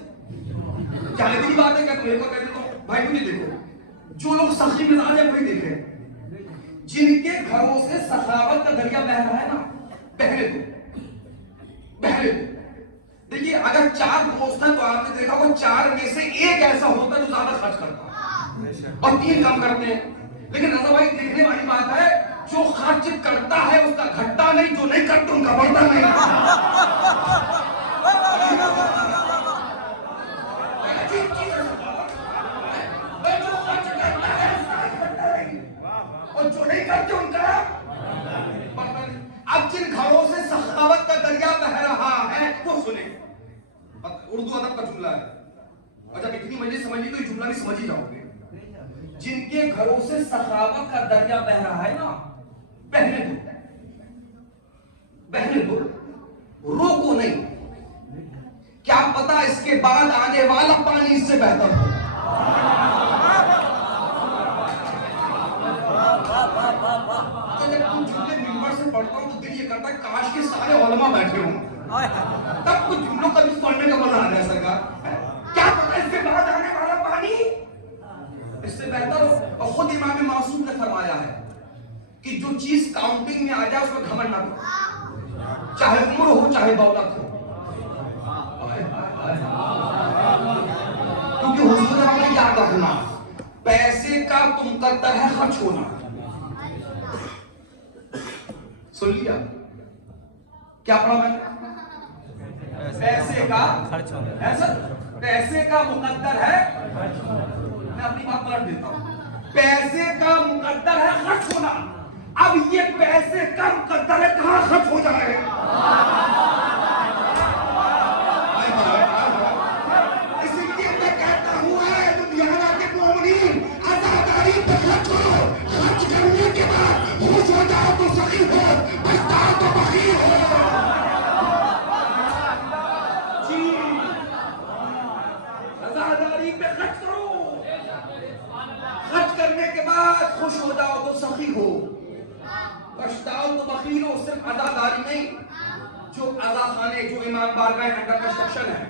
چاہے میری بات ہے کیا تم ایک اور کہتے تو بھائی مجھے دیکھو، جو لوگ سخی مزاج ہے وہی دیکھ رہے ہیں، جن کے گھروں سے سخاوت کا دریا بہ رہا ہے نا، پہلے دیکھیے اگر 4 دوست ہیں تو آپ نے دیکھا وہ 4 میں سے ایک ایسا ہوتا ہے جو زیادہ خرچ کرتا ہے اور 3 کم کرتے ہیں، لیکن رضا بھائی دیکھنے والی بات ہے جو خرچ کرتا ہے اس کا گھٹتا نہیں، جو نہیں کرتا ان کا بڑھتا نہیں۔ اردو ادب کا جملہ ہے، اور جب اتنی مجلس سمجھ لی تو یہ جملہ بھی سمجھ ہی جاؤ گے. جن کے گھروں سے سخاوت کا دریا بہ رہا ہے نا، بہنے دو، بہنے دو، روکو نہیں. کیا پتا اس کے بعد آنے والا پانی اس سے بہتر ہو. تو جب تم جملے ممبر سے پڑھتا ہوں تو دل یہ کرتا ہے کاش کے سارے علماء بیٹھے ہوں، تب کچھ جملوں کا بھی پڑھنے کا مزہ آ جائے. سرکار کیا پتا اس کے بعد آنے والا پانی اس سے بہتر ہو. اور خود امام معصوم نے فرمایا ہے کہ جو چیز کاؤنٹنگ میں آ جائے اس میں گھمنڈ نہ کرو، چاہے عمر ہو چاہے دولت ہو. کیونکہ حضور نے ہمیں یاد رکھنا، پیسے کا مقدر ہے خرچ ہونا. سن لیا کیا پڑھا میں نے؟ پیسے کا خرچ ہونا ہے سر، پیسے کا مقدر ہے. میں اپنی بات پلٹ دیتا ہوں، پیسے کا مقدر ہے خرچ ہونا. اب یہ پیسے کا مقدر ہے کہاں خرچ ہو جائے. اسی لیے میں کہتا ہوں اے لدھیانہ کے مومنین، عزاداری پہ خرچ کرو. خرچ کرنے کے بعد خوش ہو جاؤ تو سخی ہو، پچھتاؤ تو بخیل ہو. جی عزاداری پہ خرچ کرو، خرچ کرنے کے بعد خوش ہو جاؤ تو سخی ہو، پچھتاؤ تو بخیل ہو. صرف عزاداری نہیں، جو عزا خانے، جو امام بارگاہ انڈر کنسٹرکشن ہے،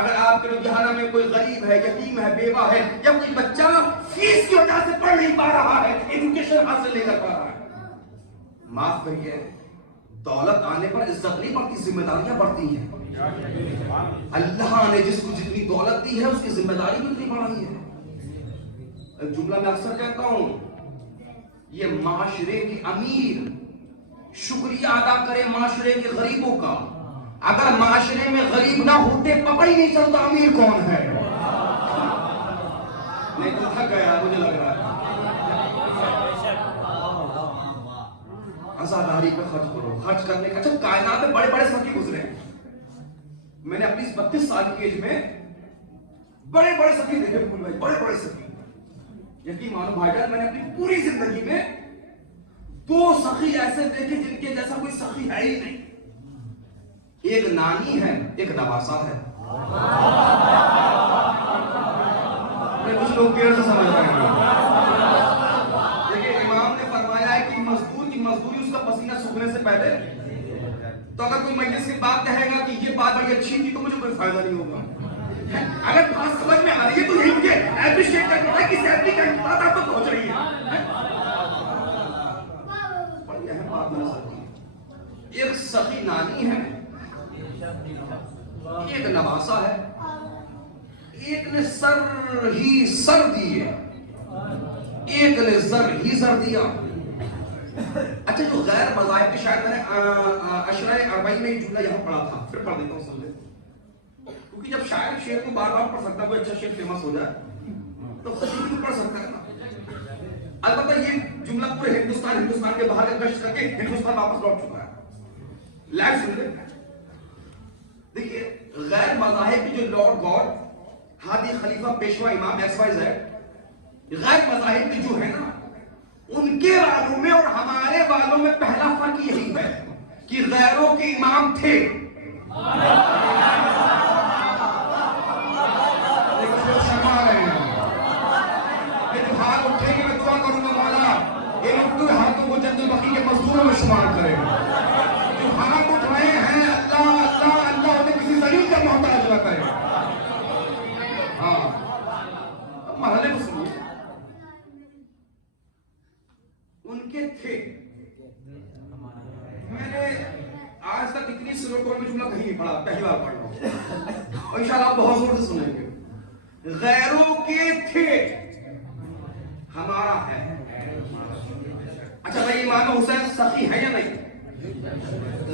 اگر آپ کے لدھیانہ میں کوئی غریب ہے، یتیم ہے، بیوہ ہے، یا کوئی بچہ فیس کی وجہ سے پڑھ نہیں پا رہا ہے، ایجوکیشن حاصل نہیں کر پا رہا ہے، معاف کریے، دولت آنے پر عزت نہیں بڑھتی، ذمہ داریاں بڑھتی ہیں. اللہ نے جس کو جتنی دولت دی ہے اس کی ذمہ داری بھی اتنی بڑھائی ہے. ایک جملہ میں اکثر کہتا ہوں، یہ معاشرے کے امیر شکریہ ادا کرے معاشرے کے غریبوں کا. اگر معاشرے میں غریب نہ ہوتے پتہ ہی نہیں چلتا امیر کون ہے. نہیں تو تھک گیا مجھے لگ رہا ہے. عزاداری پہ خرچ کرو. خرچ کرنے کا، اچھا کائنات میں بڑے بڑے سخی گزرے ہیں. میں نے اپنی 32 سال کی ایج میں بڑے بڑے سخی دیکھے، بھول بھائی، بڑے بڑے سخی. یقین مانو بھائی جان، میں نے اپنی پوری زندگی میں 2 سخی ایسے دیکھے جن کے جیسا کوئی سخی ہے ہی نہیں. ایک نانی ہے، ایک نواسا ہے. کچھ لوگ دیر سے سمجھ رہے ہیں. دیکھیں امام نے فرمایا ہے کہ مزدور کی مزدوری اس کا پسینہ سوکھنے سے پہلے. تو اگر کوئی مجلس کی بات کہے گا کہ یہ بات بڑی اچھی تھی تو مجھے کوئی فائدہ نہیں ہوگا. اگر بات سمجھ میں آ رہی ہے تو یہ مجھے اپریشیٹ کرنا ہے کہ سیفٹی کا بات آپ تک پہنچ رہی ہے. بڑی اہم بات میں سکتی. ایک سخی نانی ہے، ایک نواسا ہے. ایک نے سر ہی سر دیے، ایک نے زر ہی زر دیا. اچھا جو غیر مذاہب کے شاید میں نے اشرائے اربعین میں یہ جملہ یہاں پڑھا تھا، پھر پڑھ دیتا ہوں سن لیں. کیونکہ جب شاعر شعر کو بار بار پڑھ سکتا ہے، کوئی اچھا شعر فیمس ہو جائے تو خطیب بھی پڑھ سکتا ہے نا. البتہ یہ جملہ پورے ہندوستان کے باہر گشت کر کے ہندوستان واپس لوٹ چکا ہے. لائف سن لیں. دیکھیے غیر مذاہب کی جو لارڈ گاڈ، ہادی، خلیفہ، پیشوا، امام، ایکس وائی زیڈ، غیر مذاہب کی جو ہے نا، ان کے والوں میں اور ہمارے والوں میں پہلا فرق یہی ہے کہ غیروں کے امام تھے. ہاتھ اٹھیں گے میں دعا کروں گا مولا ان اٹھے ہاتھوں کو جنت البقیع کے مزدوروں میں شمار کرے. جو ہاتھ اٹھ رہے ہیں اللہ اللہ اللہ انہیں کسی ذلیل کا محتاج نہ کرے. ہاں مرحلے کو سنیے. ان کے تھے. میں نے آج تک اتنی سلو ٹون میں جملہ کہیں نہیں پڑھا، پہلی بار پڑھ رہا ہوں اور انشاءاللہ آپ بہت زور سے سنیں گے. غیروں کے تھے، ہمارا ہے. اچھا بھائی امام حسین سخی ہے یا نہیں؟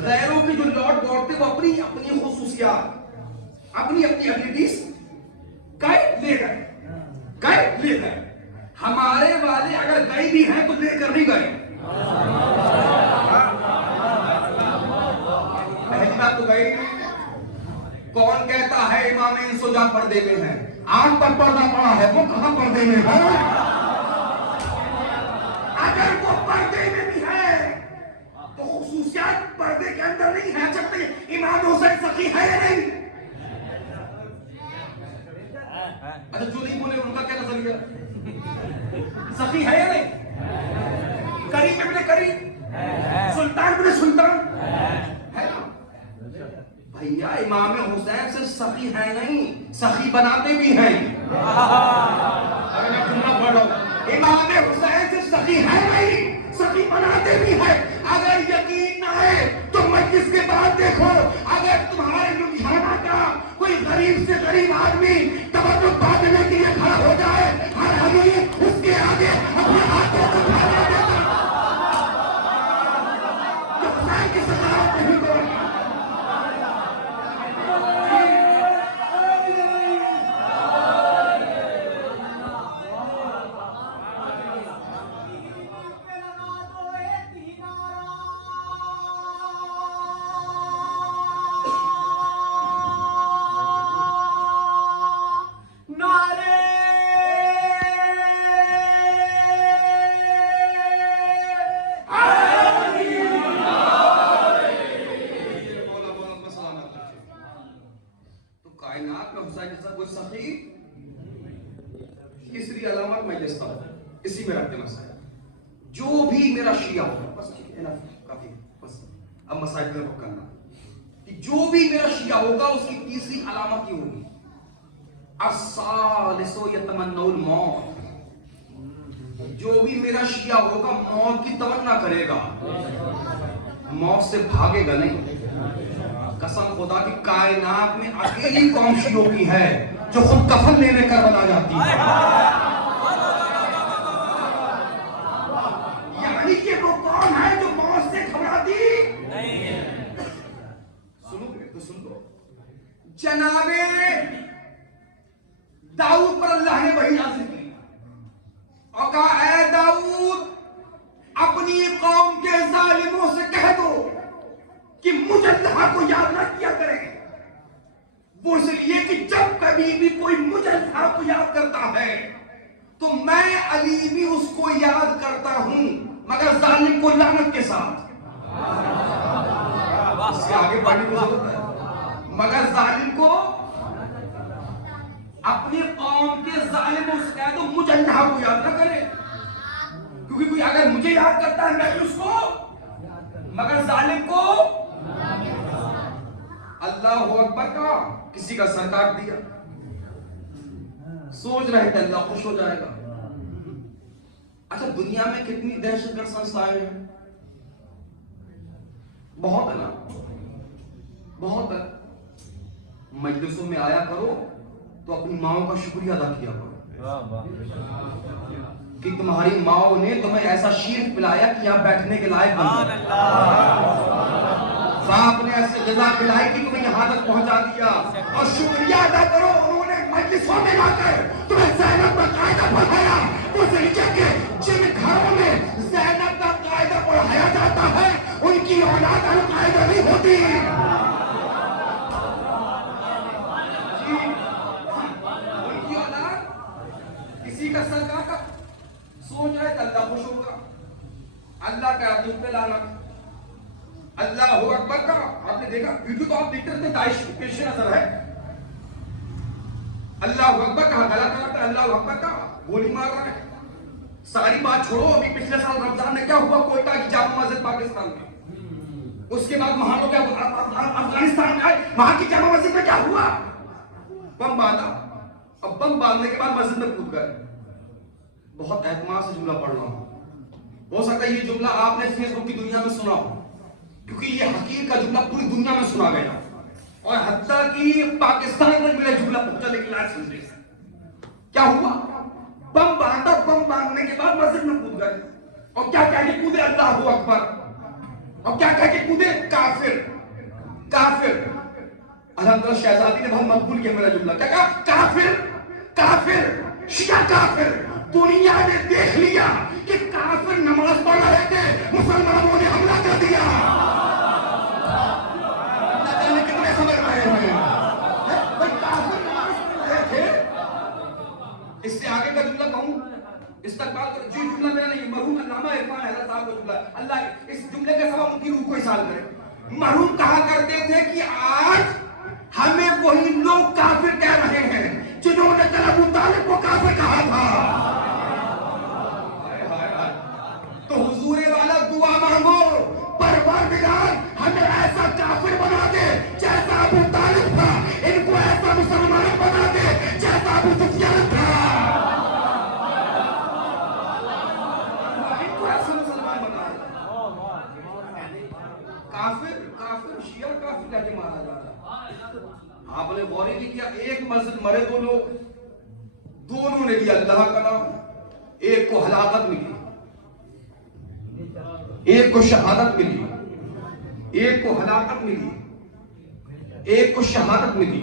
غیروں کے جو لارڈ گاڈ تھے وہ اپنی اپنی خصوصیات، اپنی اپنی ایبلٹیز گائے لے گئے. ہمارے والے اگر گئے بھی ہیں تو لے کر نہیں گئے. پہلی بات تو گئے. کون کہتا ہے امام انسوجا پردے میں ہے، آنکھ پر پردہ پڑا ہے، وہ کہاں پردے میں ہے؟ اگر وہ پردے میں بھی ہے تو خصوصیات پردے کے اندر نہیں ہے. جب تک امام حسین سخی ہے یا نہیں؟ اچھا جو نہیں بولے ان کا کیا نظریہ؟ سخی ہے یا نہیں؟ کریم ابن کریم، سلطان ابن سلطان ہے نا بھیا. امام حسین سے سخی ہے نہیں، سخی بناتے بھی ہیں. امام حسین سے سخی ہے نہیں، سخی بناتے بھی ہیں. اگر یقین نہ ہے تو مجلس کے بعد دیکھو، اگر تمہارے لدھیانہ کا کوئی غریب سے غریب آدمی تبرک باندھنے کے لیے کھڑا ہو جائے، ہر آدمی اس کے آگے اپنے ہاتھوں کو اٹھا دیتا. تو حسین کی سخاوت نہیں کرو. تیسری علامت میں لستا ہوں، اسی میں رکھتے مسائل. جو بھی میرا شیعہ ہوگا، بس کافی بس اب مسائل میں رخ کرنا، کہ جو بھی میرا شیعہ ہوگا اس کی تیسری علامت یہ ہوگی الثالث یتمنى الموت. جو بھی میرا شیعہ ہوگا موت کی تمنا کرے گا، موت سے بھاگے گا نہیں. قسم خدا کی کائنات میں اکیلی قوم شیعوں کی ہے جو خود کفن لینے کربلا جاتی ہے. یعنی کہ وہ قوم ہے جو موت سے گھبراتی نہیں. سنو گے تو سن لو. جناب داؤد پر اللہ نے وحی نازل کی اور کہا اے داؤد اپنی قوم کے ظالموں سے کہہ دو کہ مجھ اللہ کو یاد نہ کیا کریں. وہ اس لیے کہ جب کبھی بھی کوئی مجھ اللہ کو یاد کرتا ہے تو میں علی بھی اس کو یاد کرتا ہوں، مگر ظالم کو لعنت کے ساتھ. اس کے آگے پڑھنے کو ضرورت ہے. مگر ظالم کو اپنی قوم کے ظالموں سے کہہ دو مجھ اللہ کو یاد نہ کرے، کیونکہ کوئی اگر مجھے یاد کرتا ہے میں بھی اس کو، مگر ظالم کو. اللہ اکبر کا کسی کا سر کاٹ دیا، سوچ رہے تھے اللہ خوش ہو جائے گا. اچھا دنیا میں کتنی دہشت گرد سنستھائیں ہیں؟ بہت ہے نا، بہت ہے. مجلسوں میں آیا کرو تو اپنی ماؤں کا شکریہ ادا کیا کرو کہ تمہاری ماؤں نے تمہیں ایسا شیر پلایا کہ یہاں بیٹھنے کے لائق بن گئے. باپ نے ایسے غذا کھلائی کہ تمہیں یہاں تک پہنچا دیا، اور شکریہ ادا کرو انہوں نے مجلسوں میں لا کر تمہیں زینب کا قاعدہ پڑھایا. اس لیے کہ جن گھروں میں زینب کا قاعدہ پڑھایا جاتا ہے ان کی اولاد القاعدہ نہیں ہوتی. ان کی اولاد کسی کا سر کاٹا، سوچ رہے کہ اللہ خوش ہوگا، اللہ کا دل پہ لانا. اللہ اکبر کا آپ نے دیکھا ویڈیو تو آپ دیکھتے رہتے، داعش پیش نظر ہے. اللہ اکبر کا گلا کاٹا، اللہ اکبر کا گولی مار رہا ہے. ساری بات چھوڑو، ابھی پچھلے سال رمضان میں کیا ہوا کوئٹہ کی جامع مسجد پاکستان میں، اس کے بعد وہاں تو کیا افغانستان میں آئے، وہاں کی جامع مسجد میں کیا ہوا؟ بم باندھا، اب بم باندھنے کے بعد مسجد میں کود گئے. بہت اعتماد سے جملہ پڑھ رہا ہوں، ہو سکتا ہے یہ جملہ آپ نے فیس بک کی دنیا میں سنا ہو، کیونکہ یہ حقیر کا جملہ پوری دنیا میں سنا گیا، اور حتیٰ کہ پاکستان میں میرا جملہ پہنچا لیکن لائف سن رہے. کیا ہوا؟ بم باندھا، بم باندھنے کے بعد مسجد میں کود گئے، اور کیا کہہ کے کودے؟ اللہ اکبر. اور کیا کہہ کے کودے؟ کافر. کافر. الحمدللہ شہزادی نے بہت مقبول کیا میرا جملہ. کیا کہا؟ کافر. کافر. شیعہ کافر. دنیا نے دیکھ لیا کہ کافر نماز پڑھ رہے تھے، مسلمانوں نے حملہ کر دیا. کتنے سمجھ رہے ہیں؟ کافر اس سے آگے کا جملہ کہوں استقبال کرو، جو جملہ میرا نہیں، مرحوم علامہ عرفان حضرت صاحب کا جملہ، اللہ اس جملے کے سوا ان کی روح کو احسان کرے۔ مرحوم کہا کرتے تھے کہ آج ہمیں وہی لوگ کافر کہہ رہے ہیں جنہوں نے کل ابو طالب کو کافر کہا تھا۔ تو حضور والا دعا مانگو، پروردگار ہمیں ایسا کافر بنا دے جیسا ابو طالب تھا، ان کو ایسا مسلمان بنا دے جیسا ابو سفیان تھا، ان کو ایسا مسلمان بنا دے۔ کافر شیعہ کافر کہہ کے مارا جا رہا ہے۔ آپ نے غور نہیں کیا، ایک مسجد مرے دو لوگ، دونوں نے لیا اللہ کا نام، ایک کو ہلاکت ملی، ایک کو شہادت ملی، ایک کو ہلاکت ملی، ایک کو شہادت ملی۔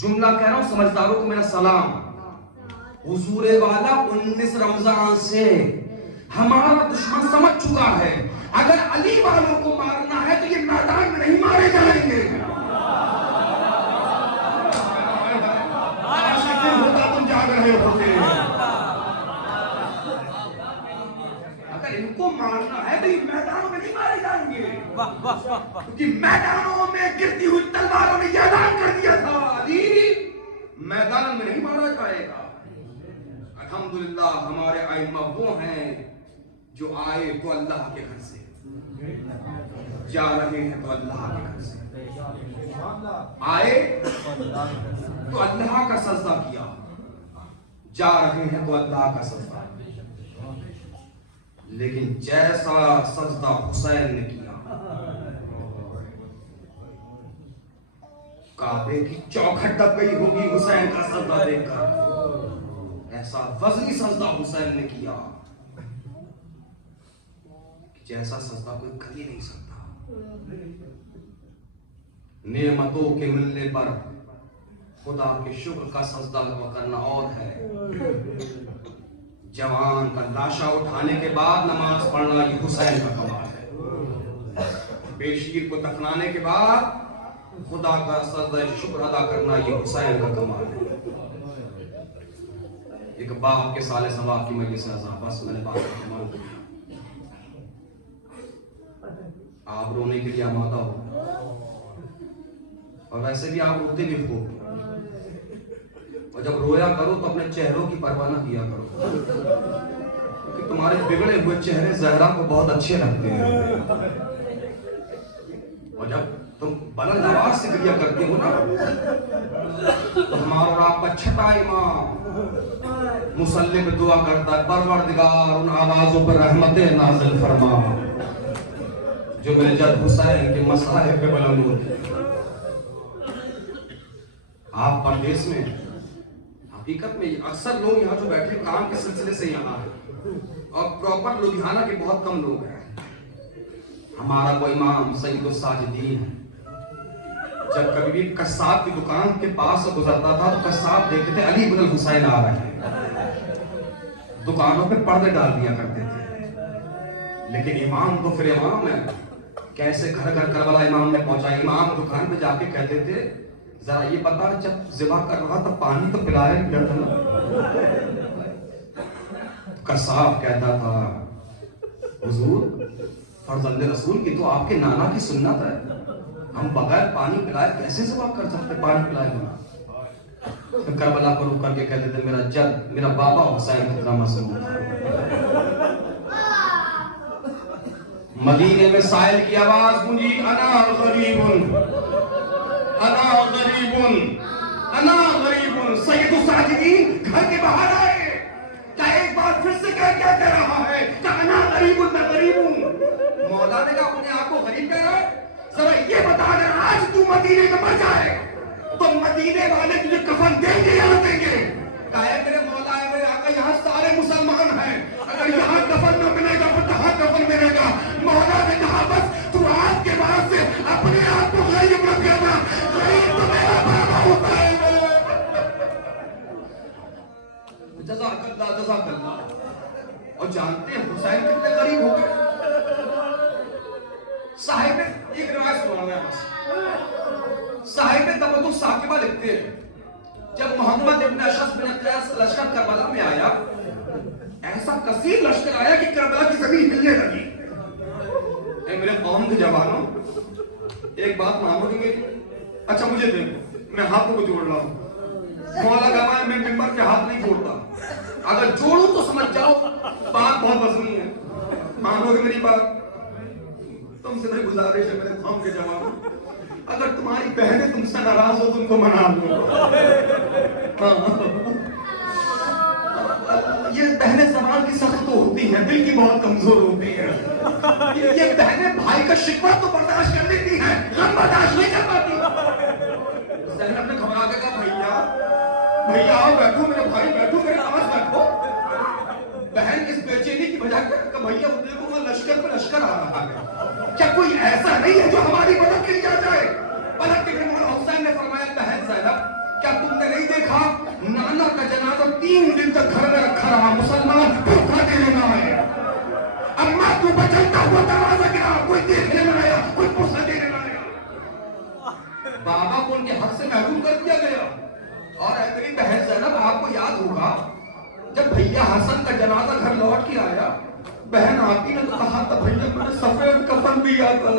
جملہ کہہ رہا ہوں سمجھداروں کو میرا سلام، حضور والا 19 رمضان سے ہمارا دشمن سمجھ چکا ہے اگر علی والوں کو مارنا ہے تو یہ میدان میں نہیں مارے جائیں گے۔ ہوتا تم جاگ رہے ہوتے، اگر ان کو مارنا ہے تو یہ میدانوں میں نہیں مارے جائیں گے، کیونکہ میدانوں میں گرتی ہوئی تلواروں نے یہ اعلان کر دیا تھا علی میدان میں نہیں مارا جائے گا۔ الحمدللہ ہمارے ائمہ وہ ہیں جو آئے تو اللہ کے گھر سے، جا رہے ہیں تو اللہ کے گھر سے، آئے تو اللہ کا سجدہ کیا، جا رہے ہیں تو اللہ کا سجدہ۔ لیکن جیسا سجدہ حسین نے کیا، کعبے کی چوکھٹ دب گئی ہوگی حسین کا سجدہ دیکھ کر، ایسا وزنی سجدہ حسین نے کیا جیسا سجدہ کوئی کر ہی نہیں سکتا۔ نعمتوں کے ملنے پر خدا کے شکر کا سجدہ کرنا اور ہے، جوان کا لاشا اٹھانے کے بعد نماز پڑھنا یہ حسین کا کمال ہے، بے شیر کو دفنانے کے بعد خدا کا سجدہ شکر ادا کرنا یہ حسین کا کمال ہے۔ ایک باپ کے سالے ثواب کی مجلس رضا، بس میں نے بات ختم کی۔ آپ رونے کے لیے آمادہ ہو، اور ویسے بھی آپ روتے بھی خوب، اور جب رویا کرو تو اپنے چہروں کی پرواہ نہ کیا کرو، کیونکہ تمہارے بگڑے ہوئے چہرے زہرا کو بہت اچھے لگتے ہیں، اور جب تم بلند آواز سے گریہ کرتے ہو نا تو ہمارا اور آپ کا چھٹا امام مصلی پہ دعا کرتا ہے، پروردگار ان آوازوں پر رحمت نازل فرما جو میرے جد حسین کے مصاحب پہ بلند ہوتے۔ آپ پردیس میں، حقیقت میں اکثر لوگ یہاں جو بیٹھے کام کے سلسلے سے یہاں ہیں، اور پراپر لدھیانہ کے بہت کم لوگ ہیں۔ ہمارا کوئی امام سید الساجدین ہے، جب کبھی بھی قصاب کی دکان کے پاس سے گزرتا تھا تو قصاب دیکھتے تھے علی بن الحسین آ رہے ہیں، دکانوں پہ پردے ڈال دیا کرتے تھے، لیکن امام تو پھر امام ہے، کیسے گھر گھر کربلا امام نے پہنچا۔ امام دکان پہ جا کے کہتے تھے ذرا یہ بتا جب ذبح کر رہا تھا پانی تو پلائے کیا تھا؟ قصاب کہتا تھا حضور فرزند رسول کی تو آپ کے نانا کی سنت ہے، ہم بغیر پانی پلائے کیسے ذبح کر سکتے، پانی پلائے بنا۔ کربلا پر رک کر کے کہتے تھے میرا جد میرا بابا حسین کتنا معصوم تھا۔ مدینے میں سائل کی آواز گونجی، انا غریب انا غریب انا غریب۔ سید الساجدین گھر کے باہر آئے، کیا ایک بار پھر سے کہہ رہا ہے کہ انا غریب میں غریب ہوں۔ مولا نے کہا اپنے آپ کو غریب کہہ رہا ہے، ذرا یہ بتا اگر آج تو مدینے میں مر جائے تو مدینے والے تجھے کفن دیں گے یا نہ دیں گے؟ کہا ہے میرے مولا ہے میرے آقا یہاں سارے مسلمان ہیں، اگر یہاں کفن نہ ملے گا تو کہاں کفن ملے گا؟ مولا نے کہا بس تو آج کے بعد سے اپنے آپ کو غریب مت کہنا، غریب تو میرا بابا ہوتا ہے۔ جزاک اللہ جزاک اللہ۔ اور جانتے ہیں حسین کتنے غریب ہو گئے؟ صاحب ایک روایت سنانا ہے بس، صاحب تبت الثاقبہ لکھتے ہیں جب محمد ابن اشعث بن قیس لشکر کربلا میں آیا، ایسا کثیر لشکر آیا کہ کربلا کی زمین ہلنے لگی۔ اے میرے قوم کے جوانوں، ایک بات مانو گے میری؟ اچھا مجھے دیکھو، میں ہاتھوں کو جوڑ رہا ہوں، مولا گواہ میں ممبر کے ہاتھ نہیں جوڑتا، اگر جوڑوں تو سمجھ جاؤ بات بہت وزنی ہے، مانو گے میری بات؟ تم سے میری گزارش ہے میرے قوم کے جوانوں، اگر تمہاری بہنیں تم سے ناراض ہو تم کو منا لو۔ یہ بہنیں زبان کی سخت تو ہوتی ہیں، دل کی بہت کمزور ہوتی ہیں، یہ بہنیں بھائی کا شکوہ تو برداشت کر لیتی ہیں، غم برداشت نہیں کر پاتی۔ زینب نے گھبرا کے کہا بھیا آؤ بیٹھو میرے بھائی، بیٹھو میرے پاس بیٹھو۔ بہن اس بے چینی کی وجہ کہ بھیا دیکھو وہ لشکر پہ لشکر آ رہا ہے، کیا کوئی ایسا نہیں ہے جو ہماری مدد کے لیے آ جائے؟ پلٹ کے مولا حسین نے فرمایا بہن زینب کیا تم نے نہیں دیکھا نانا کا جنازہ 3 دن تک گھر میں رکھا رہا، مسلمان دھوکہ دینے نہ آئے، اماں تو بچلتا ہوا دروازہ گرا، کوئی دیکھنے نہ آیا، کوئی پوچھا دینے نہ آیا، بابا کو ان کے حق سے محروم کر دیا گیا۔ اور اے میری بہن زینب آپ کو یاد ہوگا جب بھیا حسن کا جنازہ گھر لوٹ کے آیا، بہن آپی نے تو کہا تھا بھیا میں نے سفید کفن دیا تھا،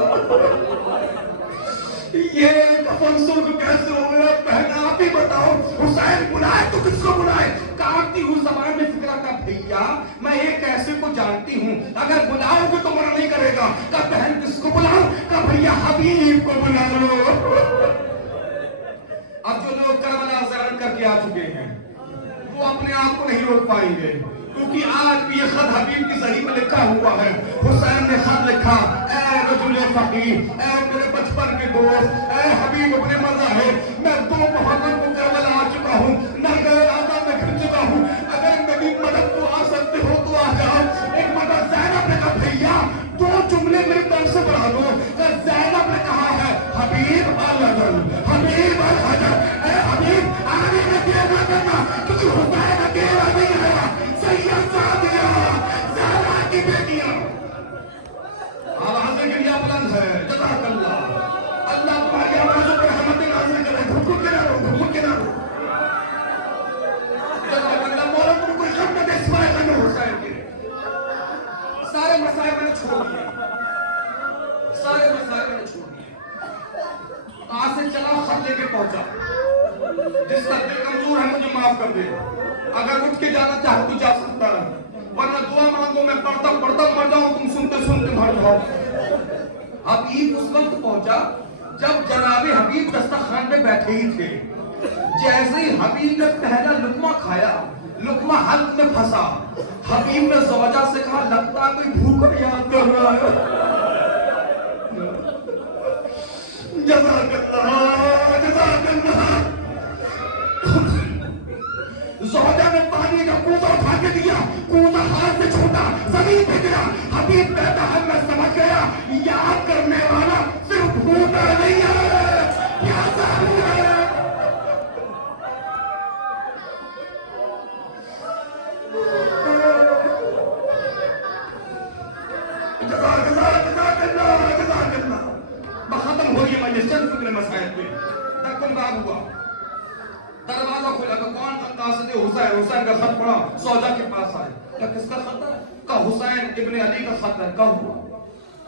یہ کفن سرخ کیسے ہو گیا؟ بہن آپ ہی بتاؤ، حسین بلائے تو کس کو بلائے؟ کانپتی ہوں زبان میں فکرہ کا بھیا میں ایک ایسے کو جانتی ہوں اگر بلاؤ گے تو منع نہیں کرے گا، کہ بہن کس کو بلاؤ؟ کہ بھیا حبیب کو بلا لو۔ اب جو لوگ کربلا زیارت کر کے آ چکے ہیں وہ اپنے آپ کو نہیں روک پائیں گے، کیونکہ آج بھی یہ خط حبیب کی صحیح میں لکھا ہوا ہے۔ حسین نے خط لکھا، اے رجل فقیر، اے میرے بچپن کے دوست، اے حبیب ابن مظاہر، میں 2 محرم کو کربلا آ چکا ہوں، نرگہ آزا میں گھر چکا ہوں، اگر میری مدد کو آ سکتے ہو تو آ جاؤ۔ ایک مدد زینب نے کہا بھیا 2 جملے میری طرف سے بڑھا دو، کہ زینب نے کہا ہے حبیب الحجر، حبیب الحجر، اے حبیب آنے میں دیر نہ کرنا، کیونکہ حسین اکیلا نہیں ہے، سید سعدیہ زہرا کی بیٹیاں۔ آوازیں کے لیے بلند ہے، جزاک اللہ، اللہ تمہاری آوازوں پر رحمت نازل کرے، گھٹ کے نہ رو، گھٹ کے نہ رو، جزاک اللہ۔ مولا تم کوئی غم نہ دے سوائے غم حسین کے۔ سارے مسائل میں نے چھوڑ دیے، سارے مسائل میں نے چھوڑ دیے، کہاں سے چلا خط لے کے پہنچا، جس کا دل کمزور ہے مجھے معاف کر دے، اگر اٹھ کے جانا چاہے تو جا سکتا ہے، ورنہ دعا مانگو میں پڑھتا پڑھتا مر جاؤں، تم سنتے سنتے مر جاؤ۔ حبیب اس وقت پہنچا جب جناب حبیب دسترخوان پہ بیٹھے ہی تھے، جیسے ہی حبیب نے پہلا لقمہ کھایا، لقمہ حلق میں پھنسا، حبیب نے زوجہ سے کہا لگتا کوئی بھوکا یاد کر رہا ہے۔ جزاک اللہ، جزاک اللہ۔ زوجہ نے پانی کا کوزہ اٹھا کے دیا، کوزہ ہاتھ سے چھوٹا زمین پہ گرا، حبیب کہتا ہے میں سمجھ گیا یاد کرنے والا صرف بھوکا نہیں ہے، پیاسا بھی ہے۔ جزاک اللہ، جزاک اللہ، جزاک اللہ۔ ختم ہو گئی مجلس، چند فکر مسائل پہ تکن باب ہوا، دروازہ کھولا کہ کون خط قاصد حسین، حسین کا خط پڑا، سوجا کے پاس آئے، کہ کس کا خط ہے؟ کہ حسین ابن علی کا خط ہے۔ کہا ہوا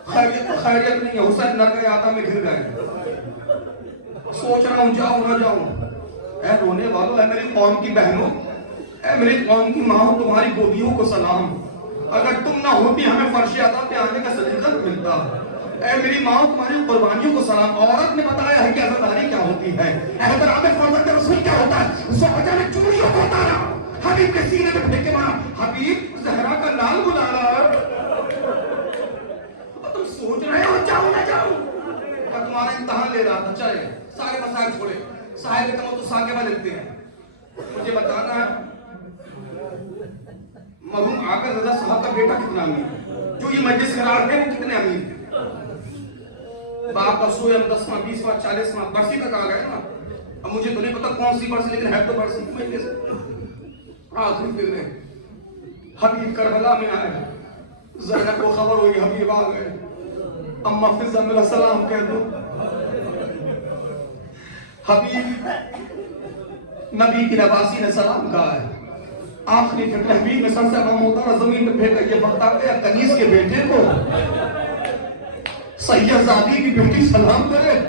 خیریت نہیں ہے، حسین نرگہ آتا میں گر گئے، سوچ رہا ہوں جاؤں نہ جاؤں۔ اے رونے والوں، اے میری قوم کی بہنوں، اے میری قوم کی ماں، تمہاری گودیوں کو سلام، اگر تم نہ ہوتی ہمیں فرش عطا پہ آنے کا سلیقہ نہ ملتا۔ اے میری ماں، تمہاری قربانیوں کو سلام۔ عورت نے بتایا ہے کہ عزاداری کیا ہوتی ہے، احترام فرزند رسول کیا ہوتا ہے۔ زوجہ نے چوڑیوں کو اتارا، حبیب کے سینے میں پھینک کے مارا، حبیب زہرا کا لال بلا رہا ہے، اور تم سوچ رہے ہو جاؤں نہ جاؤں، کہ تمہارا امتحان لے رہا تھا۔ چلے سارے مسائل چھوڑے، صاحب کمال تو ساکبہ لکھتے ہیں، مجھے بتانا ہے مرحوم عاقل رضا صاحب کا بیٹا کتنا امیر ہے، جو یہ مجلس قرار ہے وہ کتنے امیر ہے؟ باپ کا 100 10واں 20واں 40واں برسی تک آ گئے نا۔ اب مجھے تو نہیں پتا کون سی برسی، لیکن ہے تو برسی کی مجلس۔ آخری پھر میں حبیب کربلا میں آئے، زینب کو خبر ہوئی حبیب آ گئے، اماں فضہ میرا سلام کہہ دو۔ حبیب نبی کی نواسی نے سلام کہا ہے. آخری فکر حبیب میں سر سے محمود اور زمین پہ پھینکا. یہ وقت آ گیا کنیز کے بیٹے کو سید زادی کی بیٹی سلام کرے.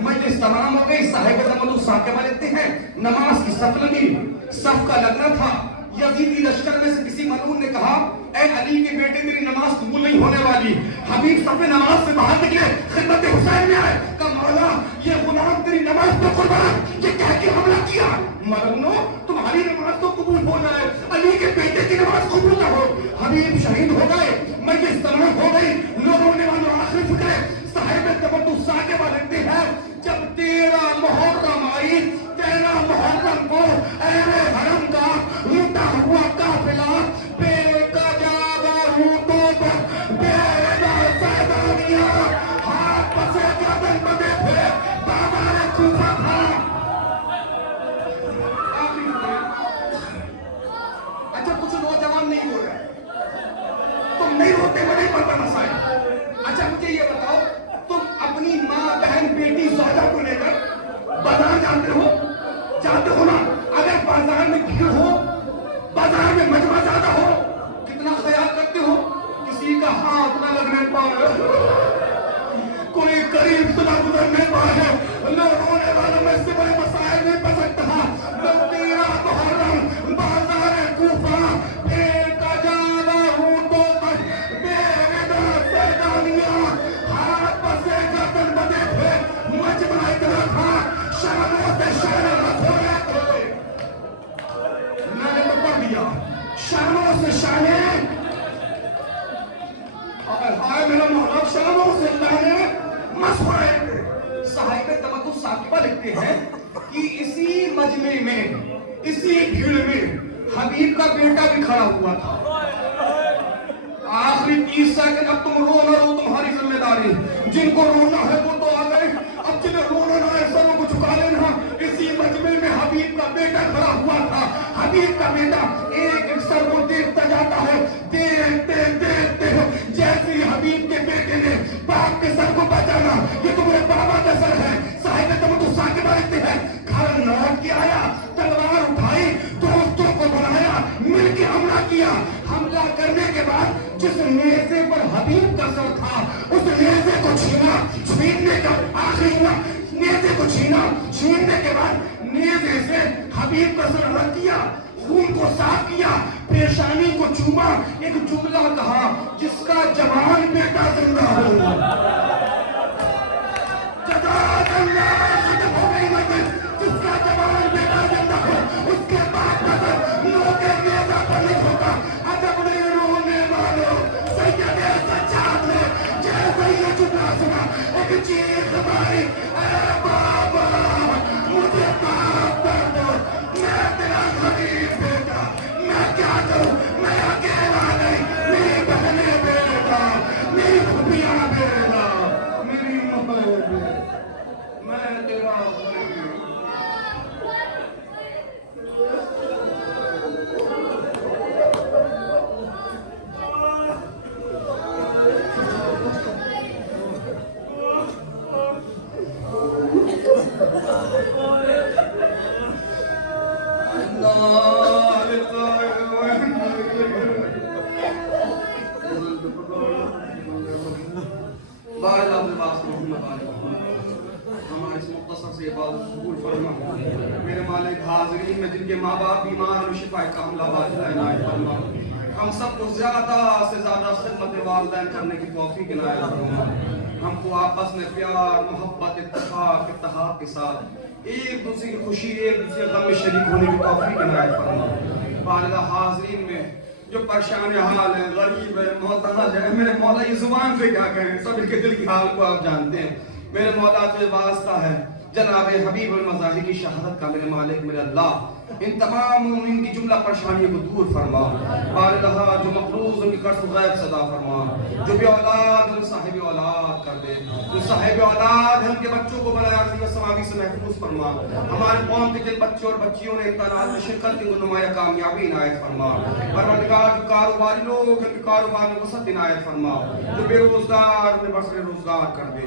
مجلس تمام ہو گئی. صاحب زمد الساقبہ لیتے ہیں. نماز کی صف لگی. صف کا لگنا تھا. یزیدی لشکر میں سے کسی ملعون نے کہا اے علی کے بیٹے تیری نماز قبول نہیں ہونے والی. حبیب صف نماز سے باہر نکلے. خدمت حسین میں آئے. کہا مولا یہ غلام تیری نماز پہ قربان. یہ کہہ کے حملہ کیا. ملعونو تمہاری نماز تو قبول ہو جائے, علی کے بیٹے کی نماز قبول نہ ہو. حبیب شہید ہو گئے. مجلس تمام ہو گئی. لوگوں نے وہاں آخری فکرے صاحب تبدو ساقبہ لکھتے ہیں جب 13 محرم آئی. 13 محرم کو اہل حرم کا لوٹا ہوا قافلہ بے قجاغا روٹوں پر بے عدا سیدانیہ ہاتھ پسے گردن بدے تھے. بازار کوفہ تھا. اچھا کچھ نوجوان نہیں ہو رہے, تم نہیں ہوتے میں نہیں پڑھتا مسائل. اچھا مجھے یہ بتاؤ تم اپنی ماں بہن بیٹی زوجہ کو لے کر بازار جاتے ہو نا. اگر بازار میں بھیڑ ہو, بازار میں مجمع زیادہ ہو, کتنا خیال کرتے ہو کسی کا ہاتھ نہ لگنے پائے, کوئی قریب سے نہ گزرنے پائے. لوگ رونے والا میں سے بڑے مسائل نہیں پڑھ سکتا. 13 محرم بازار کوفہ بے قجاغا روٹوں پر بے عدا سیدانیہ ہاتھ پسے گردن بدے تھے. مجمع اتنا تھا شانوں سے شانے رکھ ہو رہے تھے. میں نے تو پڑھ دیا شانوں سے شانے. ہائے میرا مولا شانوں سے شانے مسوائے تھے. صاحب تمدن ساقبہ لکھتے ہیں کہ اسی مجمع میں اسی بھیڑ میں حبیب کا بیٹا بھی کھڑا ہوا تھا. آخری 30 سیکنڈ اب تم رو نہ رو تمہاری ذمہ داری. جن کو رونا ہے وہ تو آ گئے, اب جنہیں رونا نہ ہے سروں کو جھکا لینا. اسی مجمع میں حبیب کا بیٹا کھڑا ہوا تھا. حبیب کا بیٹا ایک ایک سر کو دیکھتا جاتا ہے. دیکھتے دیکھتے جیسی حبیب کے بیٹے نے باپ کے سر کو بچانا, یہ تمہارے بابا کا سر ہے. صاحب تمدن ساقبہ لکھتے ہیں گھر لوٹ کے آیا, تلوار اٹھائی, دوستوں کو بلایا, مل کے حملہ کیا. حملہ کرنے کے بعد جس نیزے پر حبیب کا سر تھا اس نیزے کو چھینا. چھیننے کا آخری نیزے کو چھیننے کے بعد نیزے سے حبیب کا سر رکھ دیا, خون کو صاف کیا, پیشانی کو چوما, ایک جملہ کہا جس کا جوان بیٹا زندہ ہو. جزاک اللہ. ختم ہو گئی مسجد. جس کا جوان بیٹا زندہ ہو اس کے بعد نظر لوگے نیزہ پر نہیں ہوگا. ادب نہیں رونے والوں سید سجاد نے جیسے یہ جملہ سنا ایک چیخ ماری, اے بابا مجھے معاف کر دو, میں تیرا غریب بیٹا, میں کیا کروں, میں اکیلا نہیں, میری بہنیں بیٹا, میری پھوپھیاں بیٹا, میری ماں بیٹا, میں تیرا غریب. بارد عبد الباس محمد علی ہمارے اس مختصر سے عبادت قبول فرما. میرے مالک حاضرین میں جن کے ماں باپ بیمار و شفا کاملہ واجبہ عنایت فرما. ہم سب کو زیادہ سے زیادہ خدمت والدین کرنے کی توفیق عنایت فرما. ہم کو آپس میں پیار, محبت, اتفاق, اتحاد کے ساتھ ایک دوسرے کی خوشی, ایک دوسرے غم میں شریک ہونے کی توفیق عنایت فرما. والدہ حاضرین میں جو پریشان حال ہے, غریب ہے, محتاج ہے, میرے مولا یہ زبان سے کیا کہیں, سب کے دل کی حال کو آپ جانتے ہیں. میرے مولا تو واسطہ ہے جناب حبیب المظاہر کی شہادت کا میرے مالک میرے اللہ, ان تمام مومنین کی جملہ پریشانیوں کو دور فرما. والدہ جو مقروض ان کی قرض غیب صدا فرما, جو بے اولاد ان صاحب اولاد کر دے, جو صاحب اولاد ہیں ان کے بچوں کو بلائے عرضی و سماوی سے محفوظ فرما. ہمارے قوم کے جن بچوں اور بچیوں نے امتحانات میں شرکت کی ان نمایاں کامیابی عنایت فرما. پروردگار جو کاروباری لوگ ان کے کاروبار میں وسعت عنایت فرما, جو بے روزگار انہیں بسر روزگار کر دے.